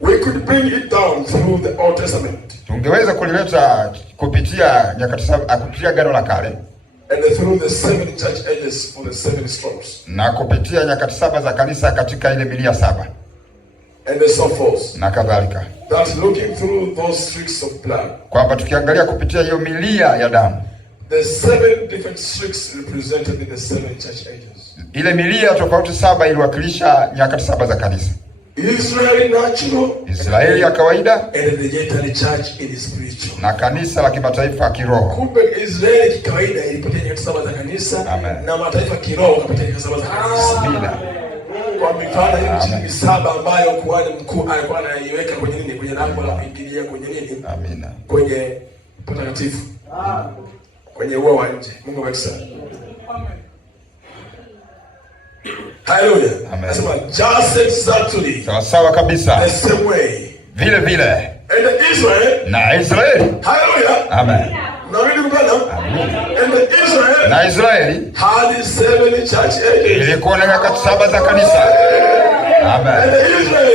We could bring it down through the Old Testament. Tungeweza kulileta kupitia nyakati saba, kupitia Agano la Kale. And through the 7 church ages for the 7 storms. Na kupitia nyakati saba za kanisa katika ile milia 7. And so forth. Na kadhalika. That looking through those streaks of blood. Kwamba tukiangalia kupitia hiyo milia ya damu. The 7 different streaks represented in the 7 church ages. Ile milia tofauti 7 iliwakilisha nyakati 7 za kanisa. Israeli natural, Israeli ya kawaida, and the Gentile church in spiritual. Na kanisa la kimataifa kiroho. Kumbe Israeli kawaida ilipotea nyakati 7 za kanisa. Amen. Na mataifa kiroho kapotea nyakati 7 za kanisa. Amina. Kwa mifano hiyo 7 ambayo kuhani mkuu alikuwa anaiweka kwenye nini? Kwenye lango la kuingilia kwenye nini? Amina. Kwenye patakatifu. Kwenye ua wa nje. Mungu awabariki sana. Hallelujah. Nasema just exactly. Sawa kabisa. The same way. Vile vile. And Israel. Na Israeli. Hallelujah. Amen. And Israel. Na Israeli had 7 church ages. Ilikuwa na nyakati 7 za kanisa. Amen.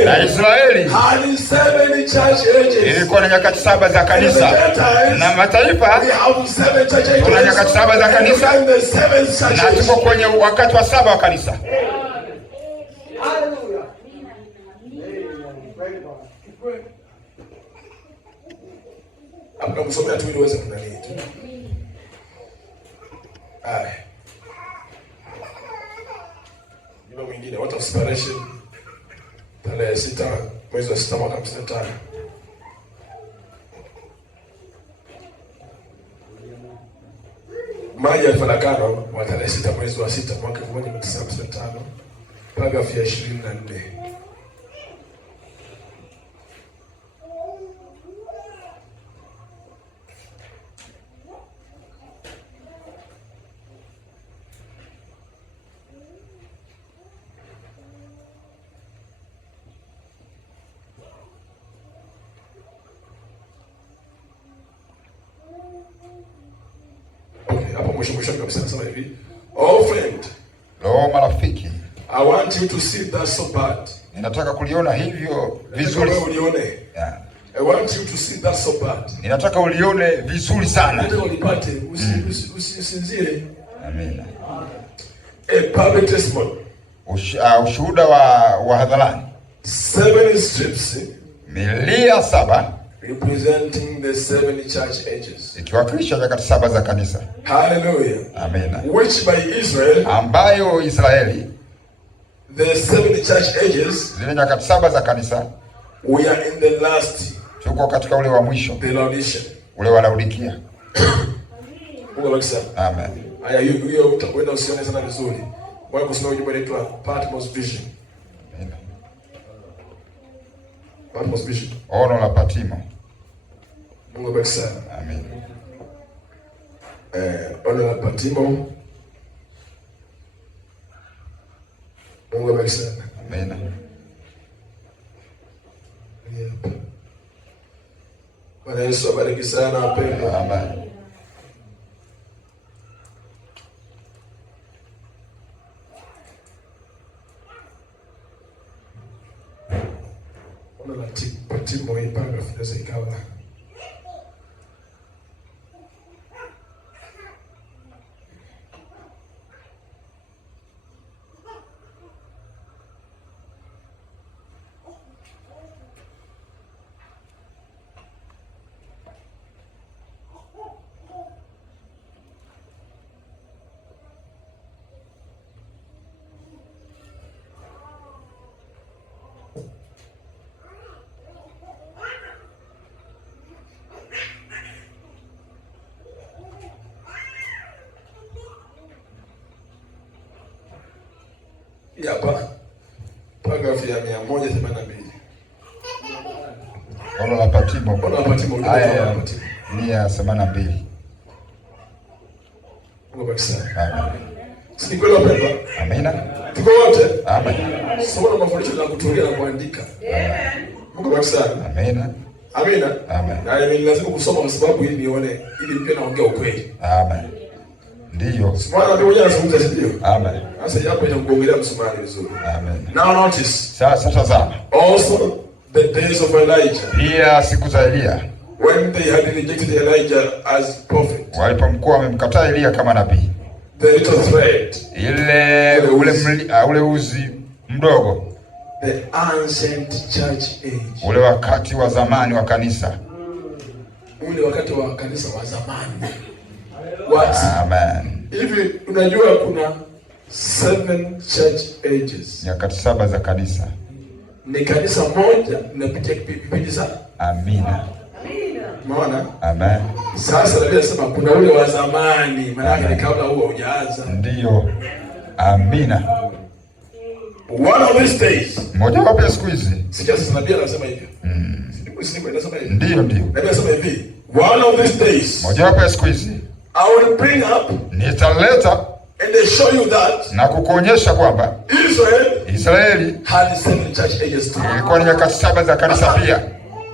Na Israeli had 7 church ages. Ilikuwa na nyakati 7 za kanisa. Na mataifa kuna nyakati 7 za kanisa. Na tuko kwenye wakati wa 7 wa kanisa. Hapo kusomea tu ili uweze kunani tu. Ndio mwingine water of separation. Tarehe 6 mwezi wa 6 mwaka 55. Maji ya farakano wa tarehe 6 mwezi wa 6 mwaka 1955 paragrafu ya 24. Mwisho kabisa nasema hivi. Oh friend. Oh marafiki. I want you to see that so bad. Ninataka kuliona hivyo vizuri. Yeah. I want you to see that so bad. Ninataka ulione vizuri sana. Nataka ulipate, usisinzie. Amina. A public testimony. Ushuhuda wa hadharani. 7 strips. Milia 7. Representing the 7 church ages. Ikiwakilisha nyakati 7 za kanisa. Hallelujah. Amina. Which by Israel, ambayo Israeli, the 7 church ages, zile nyakati 7 za kanisa, we are in the last. Tuko katika ule wa mwisho. The Laodicean. Ule wa Laodikia. Mungu akisa. Amen. Aya hiyo utakwenda usione sana vizuri. Wao kusoma ujumbe unaitwa Patmos Vision. Amen. Patmos Vision. Ono la Patimo. Mungu akisa. Amen. Ono la Patimo. Mungu akisa. Amen. Bwana Yesu abariki sana wapendwa. Amen. Ona la Patimo ipanga finaweza ikawa hapa paragraph ya 182. Ono la Patimo. Ono la Patimo. Aya 182. Mungu akusaidie. Amen. Si kweli wapendwa? Amina. Tuko wote? Amen. Somo la mafundisho na kutulia na kuandika. Amen. Mungu akusaidie. Amina. Amina. Amen. Na mimi lazima kusoma kwa sababu ili nione, ili pia naongea ukweli. Amen. Ndiyo. Simama ndio mmoja anazungumza ndio. Amen. Sasa hapo inakuongelea msumari vizuri. Amen. Now notice. Sasa tazama. Also the days of Elijah. Pia siku za Elia. When they had rejected Elijah as prophet. Walipomkuwa wamemkataa Elia kama nabii. The little thread. Ule uzi mdogo. The ancient church age. Ule wakati wa zamani wa kanisa. Ule wakati wa kanisa wa zamani. Amen. Hivi unajua kuna 7 church ages. Nyakati 7 za kanisa. Ni kanisa moja linapitia kipindi sana. Amina. Umeona? Amen. Sasa Biblia inasema kuna ule wa zamani, maana yake ni kabla huo hujaanza. Ndio. Amina. One of these days. Moja wapo ya siku hizi. Sikia sasa nabii anasema hivyo. Siku inasema hivyo. Ndio. Nabii anasema hivi. One of these days. Moja wapo ya siku hizi. I will bring up. Nitaleta. And they show you that. Na kukuonyesha kwamba Israeli had 7 church ages too. Ilikuwa ni nyakati 7 za kanisa pia.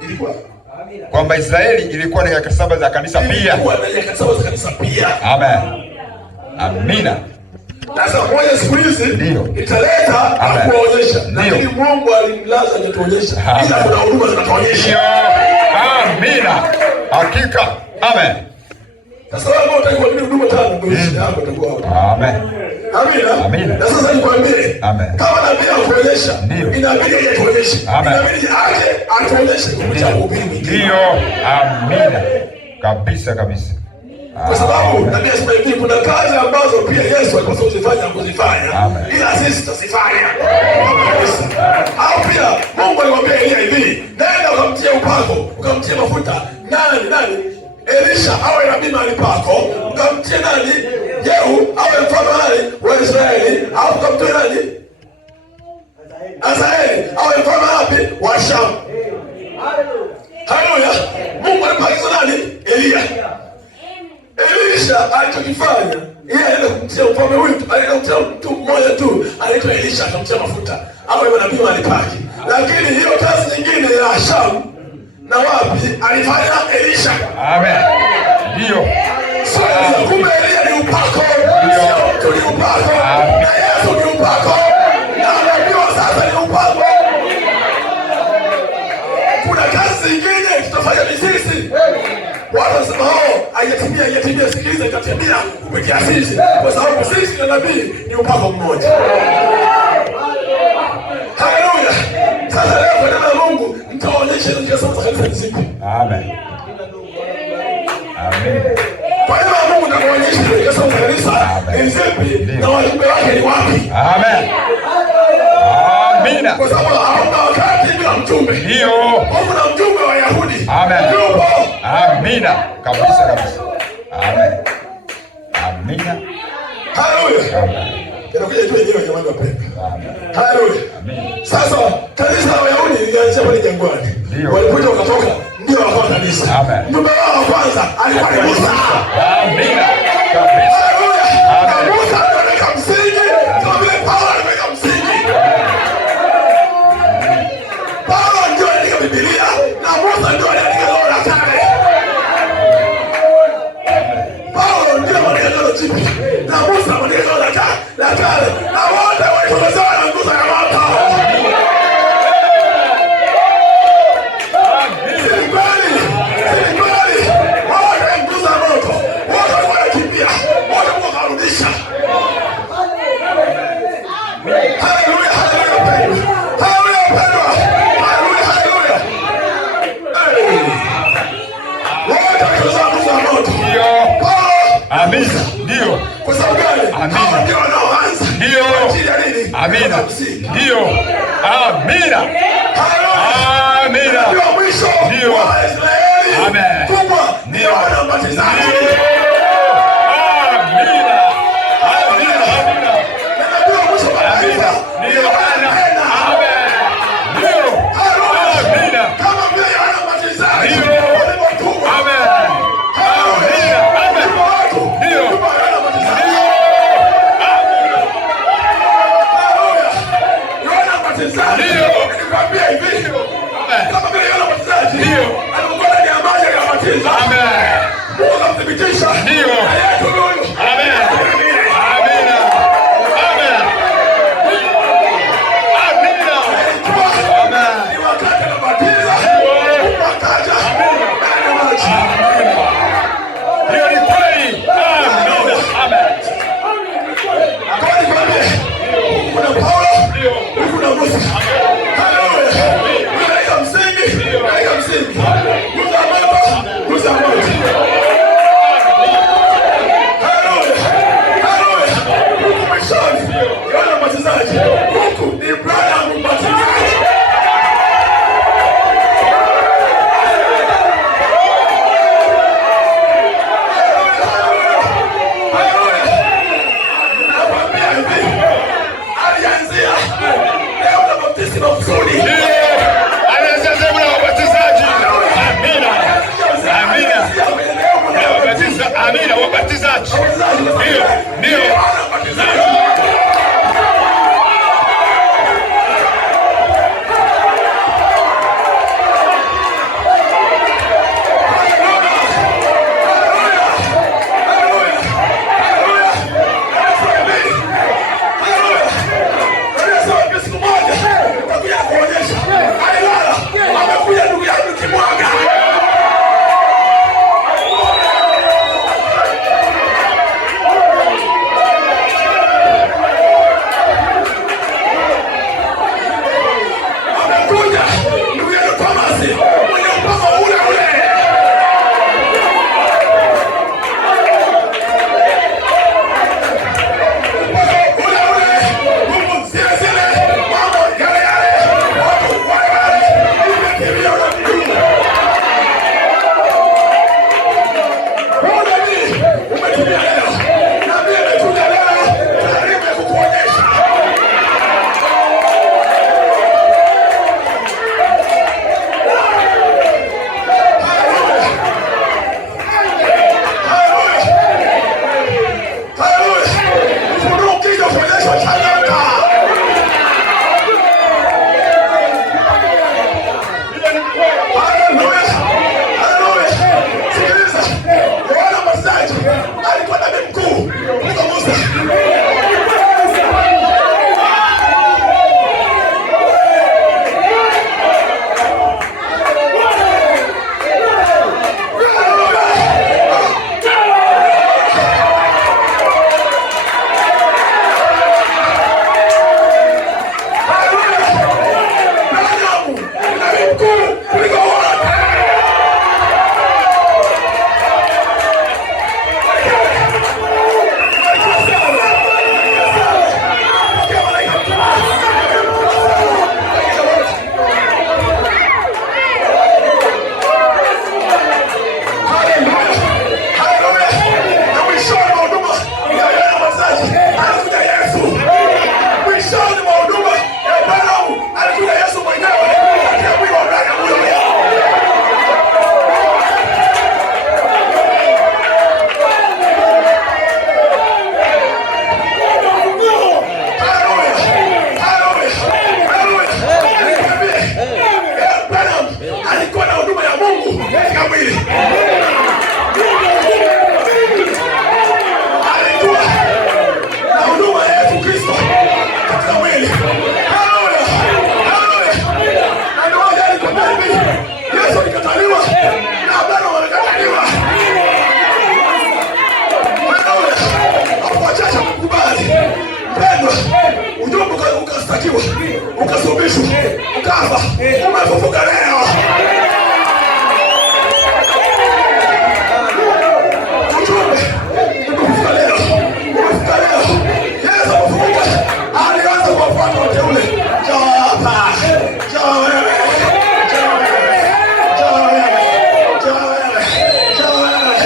Ilikuwa. Kwamba Israeli ilikuwa ni nyakati 7 za kanisa pia. Ilikuwa ni nyakati 7 za kanisa pia. Amen. Amina. Sasa moja siku hizi italeta akuonyesha. Lakini Mungu alimlaza atatuonyesha. Ila kuna huduma zinatuonyesha. Amina. Hakika. Amen. Sasa wewe utakuwa ni huduma tano ndio shida yako itakuwa hapo. Amen. Amina. Amina. Na sasa nikwambie. Amen. Kama nabii anakuonyesha, inabidi yeye atuonyeshe. Inabidi aje atuonyeshe kupitia ubiri. Ndio. Amina. Kabisa. Kwa sababu nabii anasema hivi kuna kazi ambazo pia Yesu alikuwa kuzifanya. Ila sisi tutazifanya. Au pia Mungu alimwambia Elia hivi, nenda ukamtie upako, ukamtie mafuta. Nani? Elisha awe nabii mahali pako, ukamtie nani? Yehu awe mfalme wa Israeli, au ukamtie nani? Azaeli awe mfalme wapi? Wa Shamu. Haleluya. Mungu alimpagiza nani? Elia. Elisha alichokifanya, yeye alienda kumtia mfalme huyu, alienda kumtia mtu mmoja tu, anaitwa Elisha, akamtia mafuta awe nabii mahali pake. Lakini hiyo kazi nyingine ya Shamu na wapi alifanya Elisha. Amen. Ndio. Sasa kumbe Elia ni upako. Sio mtu ni upako. Na Yesu ni upako. Na nabii wa sasa ni upako. Kuna kazi nyingine tutafanya sisi. Watu wasema haijatimia, sikiliza itatimia kupitia sisi. Kwa sababu sisi na nabii ni upako mmoja. Haleluya. Sasa leo kwa neno la Mungu nitaonyesha njia zote za kanisa zipi. Amen. Amen. Kwa neno la Mungu nitaonyesha njia zote za kanisa zipi na wajumbe wake ni wapi. Amen. Amina. Kwa sababu hauna wakati bila mtume. Ndio. Kuna mtume wa Yahudi. Amen. Yupo. Amina. Kabisa. Amen. Amina. Haleluya. Amen. Inakuja tu yenyewe jamani wapendwa. Amen. Haleluya. Amen. Sasa kanisa la Wayahudi lilianzia pale jangwani. Walipotoka wakatoka ndio wakawa kanisa. Amen. Mtume wao wa kwanza alikuwa ni Musa. Amina. Kabisa. Haleluya. Na Musa ndio aliweka msingi, kama vile Paulo aliweka msingi. Paulo ndio aliandika Biblia na Musa ndio aliandika Agano la Kale. Paulo ndio aliandika Agano Jipya na Musa aliandika Agano la Kale. Na wote walitolewa na nguzo ya moto. Ndio. Kwa sababu gani? Amina. Ndio wanaoanza. Ndio. Amina. Ndio. Amina. Amina. Ndio mwisho. Ndio. Israeli. Amen. Kubwa. Ndio wanaobatizana. Amina. Amina. Amina. Ndio mwisho wa kanisa. ubatizaji. Ndio. Nikwambia hivi. Kama vile Yohana Mbatizaji. Ndio. Alipokuwa ndani ya maji akabatiza. Amen. Mungu akamthibitisha. Ndio. Amen. Amina, wabatizaji. Ndio. ukasubishwa ukafa, umefufuka leo. Ujumbe umefufuka leo, umefufuka leo. Yesu amefufuka, alianza kuwafanya wateule. Njoo hapa, njoo wewe, njoo wewe, njoo wewe, njoo wewe, njoo wewe.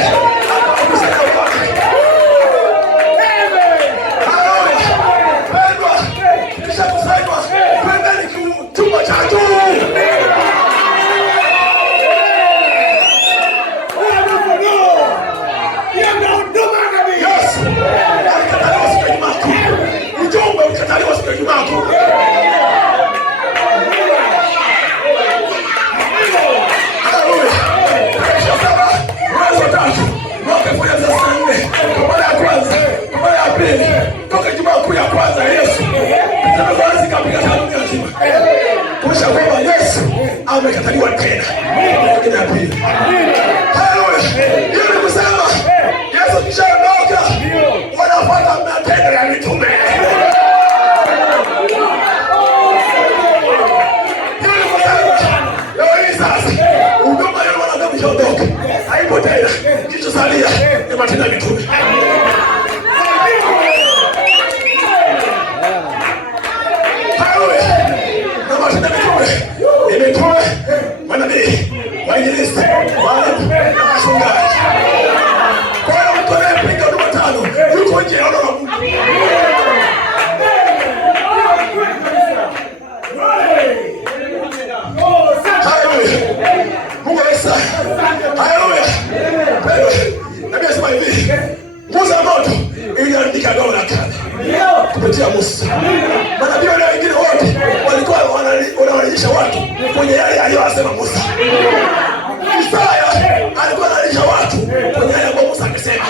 Haleluya. Pendwa, kisha kusaidiwa, twendeni chumba cha juu. kwanza Yesu. Kitendo kwanza kapiga dunia nzima. Kuonyesha kwamba Yesu amekataliwa tena. Kwa pili. Haleluya. Hiyo ni kusema Yesu kishaondoka. Wanafuata matendo ya mitume. Haipo tena. Kilichosalia ni matendo ya mitume. Haleluya. Na matendo ya mitume ni mitume, manabii, wainjilisti, walimu na wachungaji. Kwa hiyo mtu anayepinga huduma tano yuko nje ya neno la Mungu. Haleluya. Nabii anasema hivi, nguzo ya moto iliandika agano la kale kupitia Musa. Manabii wale wengine wote walikuwa wanawarejesha watu kwenye yale aliyosema Musa. Isaya alikuwa anarejesha watu kwenye yale ambayo Musa amesema.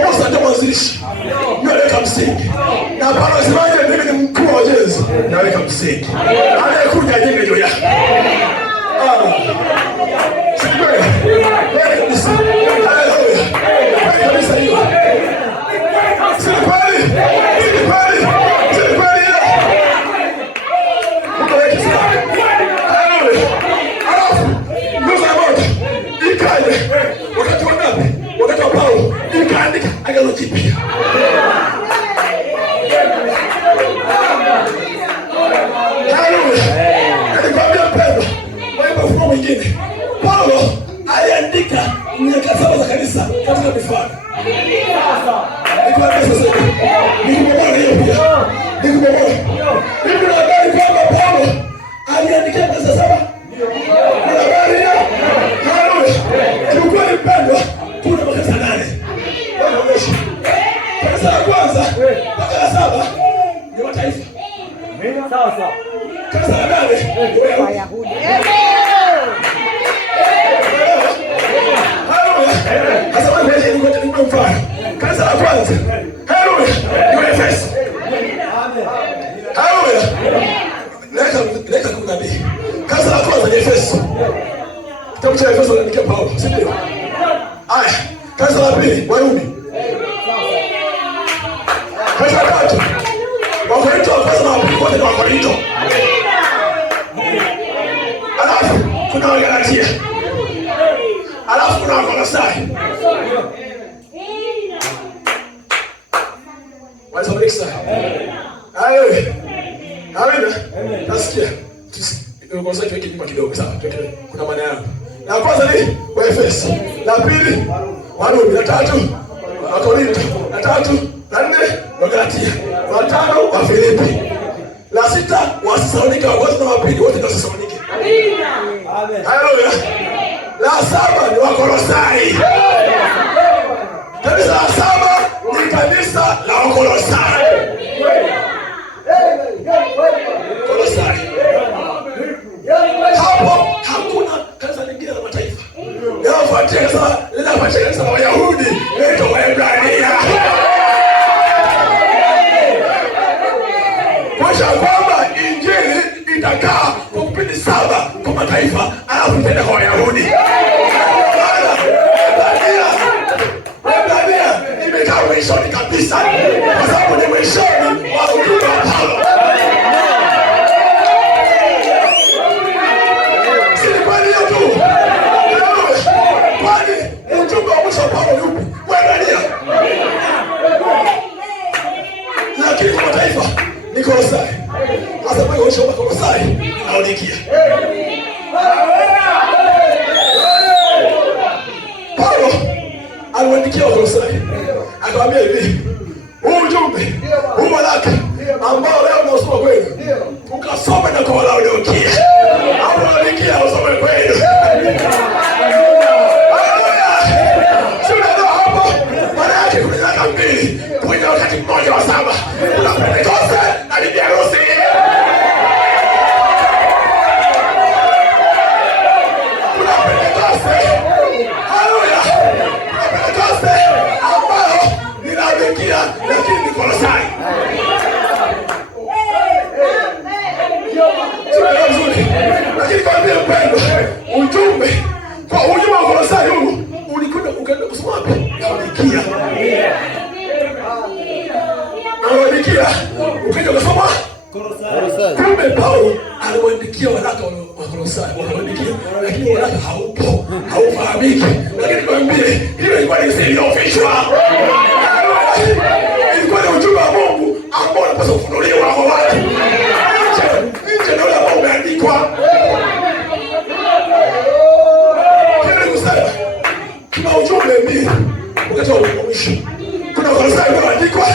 Kwa Musa ndio mwanzilishi, ndio aliyeweka msingi. Na Paulo anasemaje? Mimi ni mkuu wa ujenzi, naweka msingi. Anayekuja ajenge juu yake. Wakati wa Paulo ikaandika agano jipya. Mwingine Paulo aliandika nyakati saba za kanisa katika mifano. Hivi na habari kwamba Paulo aliandika kanisa saba. Na habari ya kiukweli mpendwa, tuna makanisa 8. Kanisa la kwanza mpaka la 7 ni mataifa. Sawa. Kanisa la 8 ni Wayahudi. Kanisa la kwanza, haleluya, ni Efeso. Haleluya. Leka 12. Kanisa la kwanza ni Efeso. Kitabu cha Efeso ni Paulo, si ndio? Haya, kanisa la pili, Warumi. Kanisa la tatu, Wakorintho wa kwanza na wa pili, wote ni Wakorintho. Alafu kuna Wagalatia. Alafu kuna Wakolosai. Waisabikisa. Amina. Nasikia. Wakolosai tuweke nyuma kidogo, sawa? Kuna maana yao. La kwanza ni Waefeso. La pili Warumi. La tatu Wakorintho. La tatu, la nne Wagalatia. La tano Wafilipi. La sita Wasalonika, wa kwanza na wa pili, wote ni Wasalonike. Amina. Haleluya. La 7 ni Wakolosai. Kanisa la 7 ni kanisa la Wakolosai. Kolosai. Hapo hakuna kanisa lingine la mataifa. Linafuatia kanisa la Wayahudi, ndio Waebrania. Kwa kwamba injili itakaa kwa kipindi 7 kwa mataifa, alafu tena kwa Wayahudi. Imekaa mwishoni kabisa, kwa sababu ni mwishoni wa ujumbe wa Paulo. Si kweli hiyo tu. Kwani ujumbe wa mwisho wa Paulo yupi? Waebrania. Lakini kwa mataifa ni Kolosai. Hasa kwa mwisho wa Kolosai Laodikia. Paulo aliwaandikia Wakolosai, akawaambia hivi, huu ujumbe, huu waraka ambao leo unasoma kwenu, ukasome na kwa Laodikia. Hapo Laodikia usome kwenu. Sio hapo. Maana yake kuna miaka 2 kwenye wakati mmoja wa 7. Kuna Pentekoste na bibi harusi. Kuna Pentekoste. Haleluya. Kuna Pentekoste ambao Anawaandikia. Ukija kusoma kumbe Paulo aliwaandikia waraka wa Kolosai, lakini waraka haupo, haufahamiki. Lakini nikwambie, ile ilikuwa ni siri official. Ilikuwa ni ujumbe wa Mungu ambao unapaswa kufunuliwa kwa watu. Nje ndio ambao umeandikwa. Kile kusema kuna ujumbe mbili wakati wa mwisho. Kuna Kolosai iliyoandikwa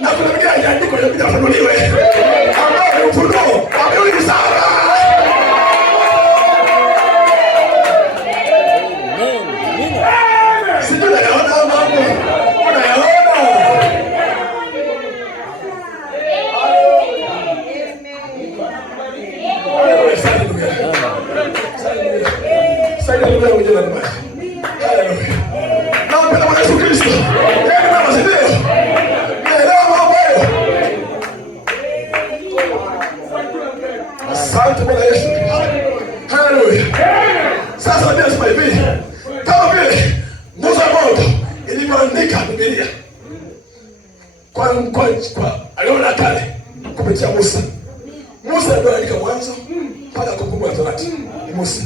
na kuna mwingine aliandikwa ili kufunuliwe. Ambao ni ufunuo, ambaye ni sawa. Sijui naona mambo. Unayaona? Sasa ndio ndio ndio ndio. Na mpenda Bwana Yesu Kristo. Yeye mama sio. Asante Bwana Yesu. Haleluya. Sasa ndio sema hivi. Kama vile nguzo ya moto ilivyoandika Biblia. Kwa aliona kale kupitia Musa. Musa ndio aliandika Mwanzo mpaka Kumbukumbu la Torati. Ni Musa.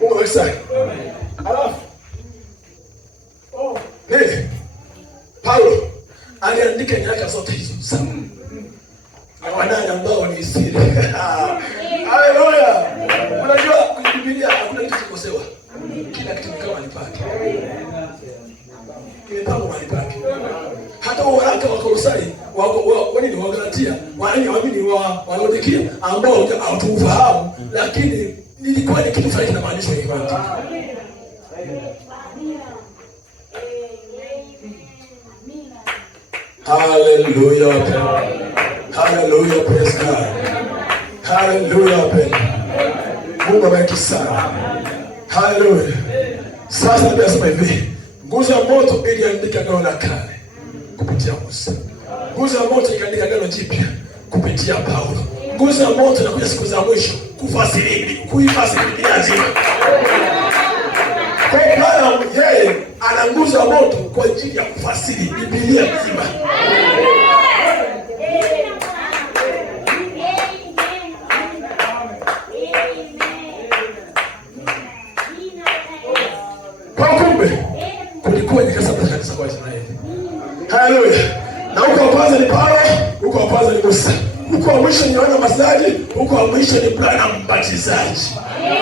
Mungu amesema. Alafu Paulo aliandika nyaraka zote hizo sana. Na wanani ambao ni siri. Haleluya. Unajua Biblia hakuna kitu kikosewa. Kila kitu kama alipata. Kile Paulo alipata. Hata waraka wa Kolosai ni wa Galatia, waamini wa Laodikia ambao hawatufahamu, lakini nilikuwa ni kitu fulani na maanisho ya imani. Hallelujah. Hallelujah, praise God. Hallelujah. Mungu abariki sana. Hallelujah. Sasa nasema hivi, nguzo ya moto iliandika Agano la Kale kupitia Musa. Nguzo ya moto iliandika Agano Jipya kupitia Paulo. Nguzo ya moto inakuja siku za mwisho kuifasiri Biblia nzima. Kwa maana yeye ana nguzo ya moto kwa ajili ya kufasiri Biblia nzima. Kwa kumbe kulikuwa ni kanisa kwa Israeli. Haleluya. Na huko wa kwanza ni Paulo, huko wa kwanza ni Musa. Huko wa mwisho ni Yohana Mbatizaji, huko wa mwisho ni Branham Mbatizaji.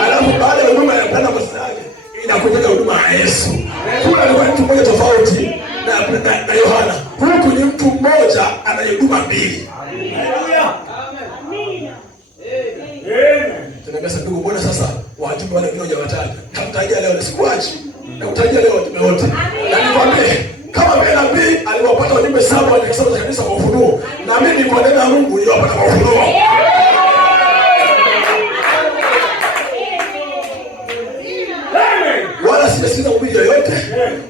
Alafu baada ya huduma ya Branham Mbatizaji inakuja huduma ya Yesu. Kuna alikuwa mtu mmoja tofauti na Yohana. Huku ni mtu mmoja anayehuduma mbili. Haleluya. Amina. Amen. Tunamwambia ndugu, mbona sasa wajumbe wale vile hawataja? Tutajia leo nisikuachi. Na utajia leo wajumbe wote. Na nikwambie kama vile nabii aliwapata wajumbe 7 wa kisasa cha kanisa kwa ufunuo, na mimi kwa neno la Mungu niliwapata kwa ufunuo. Wala sina ubiri yoyote,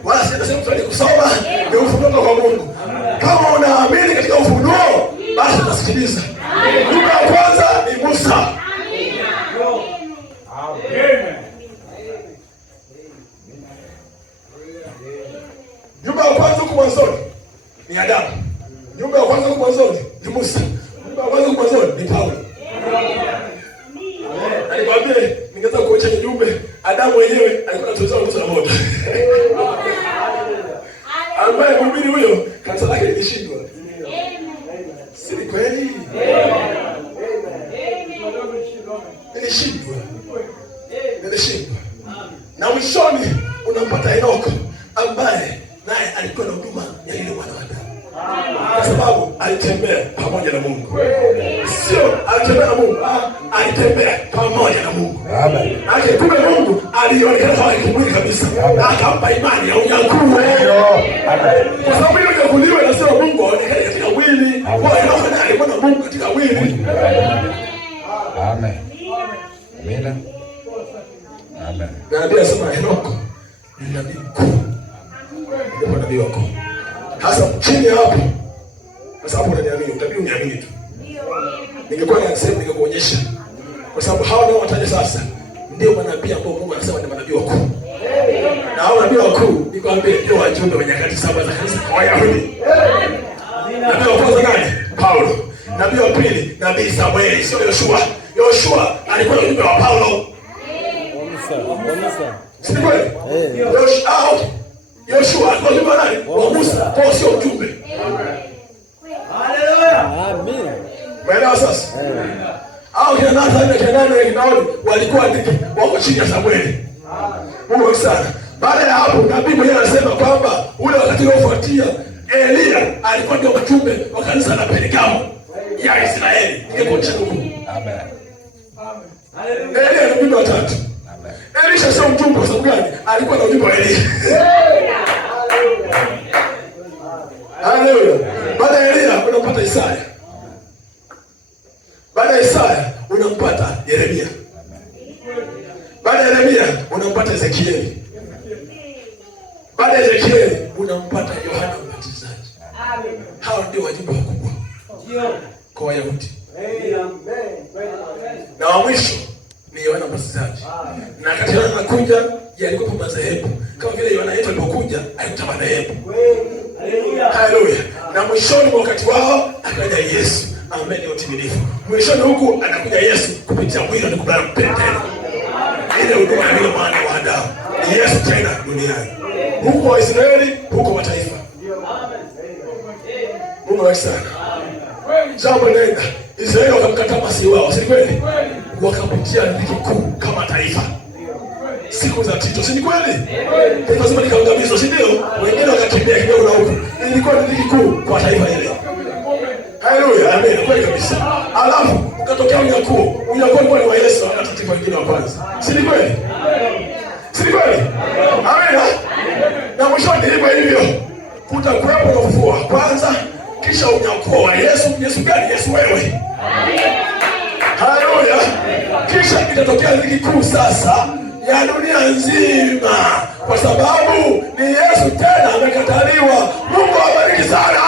wala sina sehemu fulani kusoma, ni ufunuo kwa Mungu. Kama unaamini katika ufunuo, basi utasikiliza. Jumbe ya kwanza ni Musa. Amen. Jumbe ya kwanza huko mwanzoni ni Adamu. Jumbe ya kwanza huko mwanzoni ni Musa. Jumbe ya kwanza huko mwanzoni ni Paulo. Alikwambia ningeweza kuacha jumbe Adamu mwenyewe alikuwa anatoa nguzo la moto. Ambaye mhubiri huyo kanisa lake lilishindwa. Si kweli? Lilishindwa. Na mwishoni unampata Henoko ambaye naye alikuwa na huduma ya ile mwana wa Adamu. Kwa sababu alitembea pamoja na Mungu. Sio alitembea na Mungu, alitembea pamoja na Mungu. Amen. Kumbe Mungu alionekana kama kimwili kabisa. Akampa imani ya unyakuo. Amen. Kwa sababu ile unyakuliwe na sio Mungu aonekane katika mwili. Kwa hiyo anaye Bwana Mungu katika mwili. Amen. Amina. Amen. Nabii asema Henoko ni nabii mkuu. Ndio nabii wako. Hasa chini hapo. Kwa sababu unaniamini, utabii uniamini tu. Ningekuwa nasema ningekuonyesha. Kwa sababu hawa nao wataje sasa ndio manabii ambao Mungu anasema ni manabii wako. manabii wakuu nikwambie ndio wajumbe wa nyakati 7 za kanisa kwa Wayahudi. Nabii wa kwanza nani? Paulo. Nabii wa pili nabii Samueli, sio Yoshua. Yoshua alikuwa mjumbe wa Paulo. Si kweli? Yoshua alikuwa mjumbe wa nani? Wa Musa. Kwa sio mjumbe. Haleluya. Amen. Umeelewa sasa? Kina Nathan na kina Daudi walikuwa wako chini ya Samueli. Mungu sana. Baada ya hapo nabii mwenyewe anasema kwamba ule wakati uliofuatia Elia alikuwa ndio mjumbe wa kanisa la Pergamo ya Israeli. Iko chini huko. Amen. Elia ni mjumbe wa tatu. Elisha sio mjumbe kwa sababu gani? Alikuwa na ujumbe wa Elia. Haleluya. Baada ya Elia unampata Isaya. Baada ya Isaya unampata Yeremia. Baada ya Yeremia unampata Ezekieli. Baada ya Ezekieli unampata Yohana Mbatizaji. Amen. Hao ndio wajumbe wakubwa. Ndio. Kwa Wayahudi. Na wa mwisho ni Yohana Mbatizaji. Na wakati Yohana anakuja, yalikuwa kwa madhehebu. Kama vile Yohana yetu alipokuja, alikuta madhehebu. Haleluya. Na mwishoni mwa wakati wao akaja Yesu. Amen, ni utimilifu. Mwishoni huku anakuja Yesu kupitia mwili alikubali mpende tena. Ile huduma ya yule mwana wa Adamu. Ni Yesu tena duniani. Huko wa Israeli, huko mataifa. Mungu wa sana. Jambo nenda. Israeli wakamkataa Masihi wao, si kweli? Wakapitia dhiki kuu kama taifa. Siku za Tito, si kweli? Taifa zima likaangamizwa, si ndio? Wengine wakakimbia kidogo na huko. Ilikuwa ni dhiki kuu kwa taifa hili. Haleluya, amen. Kweli kabisa. Alafu ukatokea unyakuo. Unyakuo ni wa Yesu na tatifa wengine wa kwanza. Si kweli? Si kweli? Amen. Na mwisho ndivyo hivyo. Kutakuwepo na ufufuo wa kwanza, kisha unyakuo wa Yesu. Yesu gani? Yesu wewe. Haleluya. Kisha itatokea dhiki kuu sasa ya dunia nzima. Kwa sababu ni Yesu tena amekataliwa. Mungu awabariki sana.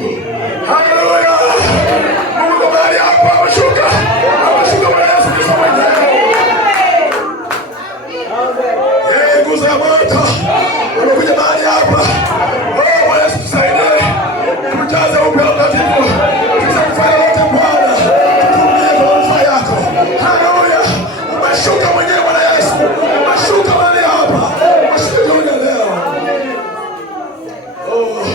Haleluya. Mungu mahali hapa ameshuka. Ameshuka Bwana Yesu Kristo mwenyewe. Nguzo ya moto. Umekuja mahali hapa. Oh, Bwana Yesu tusaidie. Tujaze upya mtakatifu. Tusifanye yote Bwana. Tutumie roho yako. Haleluya. Umeshuka mwenyewe Bwana Yesu. Umeshuka mahali hapa. Umeshuka jioni leo. Oh.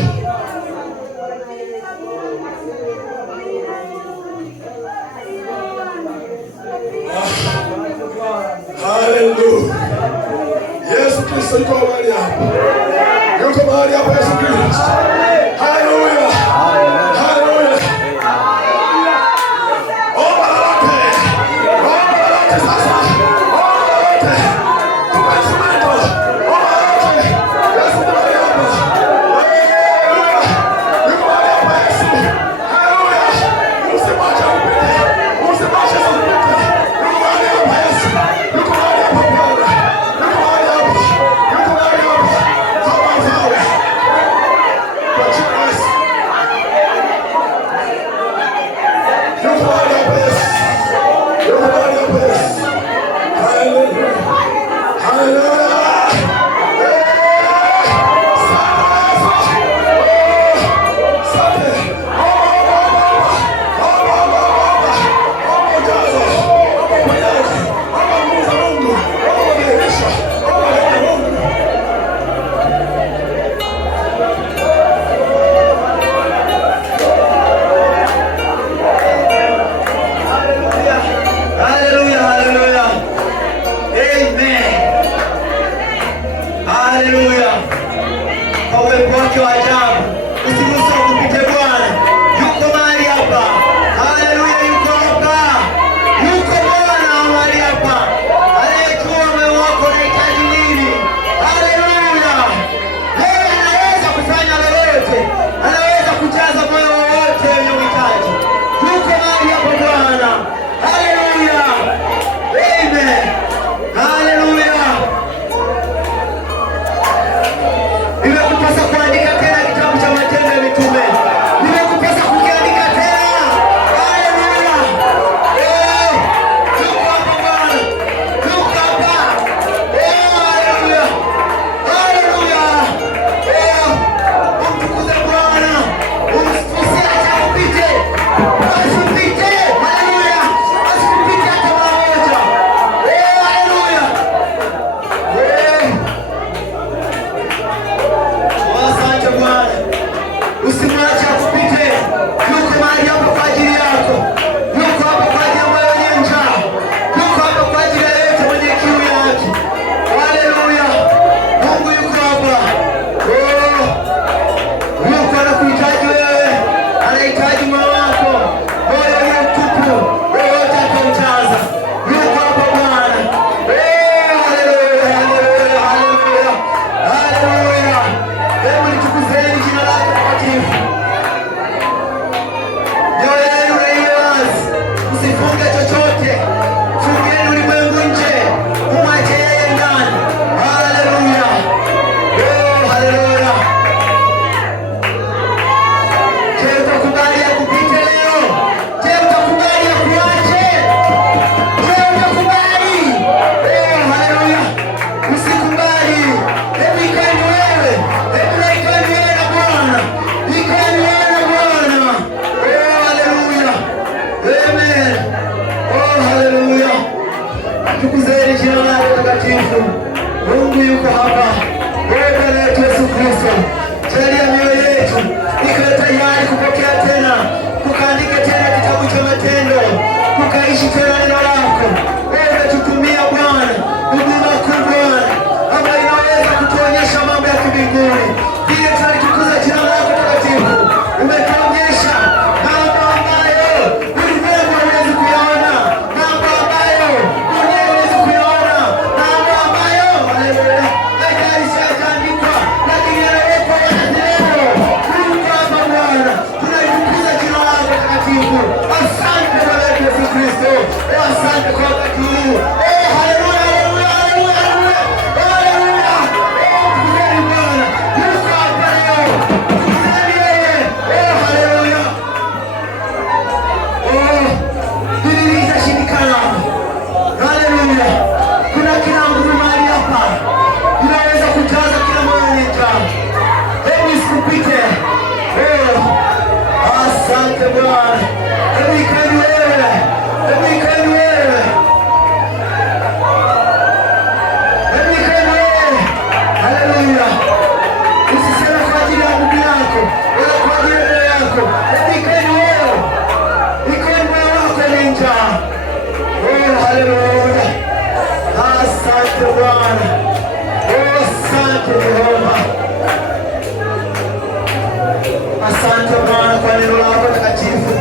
Haleluya. Yesu Kristo yuko mahali hapa. Yuko mahali hapa Yesu Kristo. Haleluya. Haleluya. Omba lolote. Omba lolote sasa. Omba lolote. Tupasimento. Omba lolote. Yesu mahali hapa. Haleluya. Yuko mahali hapa Yesu. Haleluya. Usimwache upite. Usimwache upite. Yuko mahali hapa Yesu. Yuko mahali hapa Bwana. Yuko mahali hapa. Yuko mahali hapa. Kama mfalme. haleluya. Kwa uwepo wake wa ajabu. Usiruhusu kupite Bwana. Yuko mahali hapa. Haleluya, yuko hapa. Yuko Bwana mahali hapa. Anayejua moyo wako unahitaji nini. Haleluya. Yeye anaweza kufanya lolote. Anaweza kujaza moyo wote wenye uhitaji. Yuko mahali hapa Bwana. Haleluya. Amen. Haleluya. Imekupasa kuandika tena kitabu cha Matendo ya Mitume. Imekupasa kukiandika tena. Haleluya. Yuko hapa Bwana. Yuko hapa. Haleluya. Haleluya. Umtukuze Bwana. Usiache upite. Usipite. Haleluya. Usipite hata mara moja. Haleluya. Asante Bwana. Usimwache akupite. Yuko mahali hapo kwa ajili yako. Yuko hapo kwa ajili ya moyo wenye njaa. Yuko hapo kwa ajili ya yeyote mwenye kiu yake. Haleluya. Mungu yuko hapa. Yuko anakuhitaji wewe. Anahitaji moyo wako. Moyo ulio mtupu. Yoyote ataujaza. Yuko hapa Bwana. Haleluya. Haleluya. Haleluya. Haleluya. Hebu litukuzeni jina lake takatifu. Mioyo yenu na iwe wazi. Msifunge chochote. Fungeni ulimwengu nje. Umwache yeye ndani. Haleluya. Haleluya. Je, utakubali akupite leo? Je, utakubali akuache? Je, utakubali? Haleluya. Usikubali. Hebu ikani wewe. Hebu na ikani wewe na Bwana. Ikani wewe na Bwana. Haleluya. Amen. Haleluya. Tukuzeni jina lake takatifu. Mungu yuko hapa. Bwana wetu Yesu Kristo. Jalia mioyo yetu ikawe tayari kupokea tena, kukaandike tena kitabu cha matendo, kukaishi tena neno lako. Wewe tutumia Bwana huduma kuu Bwana, ambayo inaweza kutuonyesha mambo ya kimbinguni. Pia tunalitukuza jina lako takatifu. Umetuonyesha mambo ambayo ulimwengu hauwezi kuyaona, mambo ambayo dunia haiwezi kuyaona, mambo ambayo haleluya hayajaandikwa, lakini yanawekwa wazi leo. Mungu hapa Bwana, tunalitukuza jina lako takatifu. Asante Bwana wetu Yesu Kristo. Asante kwa wakati huu. Haleluya, haleluya, haleluya, haleluya. Haleluya. Tukuzeni Bwana. Yuko hapa leo. Tukuzeni yeye. Haleluya. Hili litashindikana. Haleluya. Kuna kila nguvu mahali hapa. Inaweza kujaza kila moyo wenye njaa. Hebu isikupite. Asante Bwana. Hebu ikani wewe. Hebu ikani wewe. Hebu ikani wewe. Haleluya. Usiseme kwa ajili ya ndugu yako wala kwa ajili ya ndugu yako. Hebu ikani wewe. Ikani moyo wako wenye njaa. Haleluya. Asante Bwana. Asante Jehova. Asante Bwana kwa neno lako takatifu.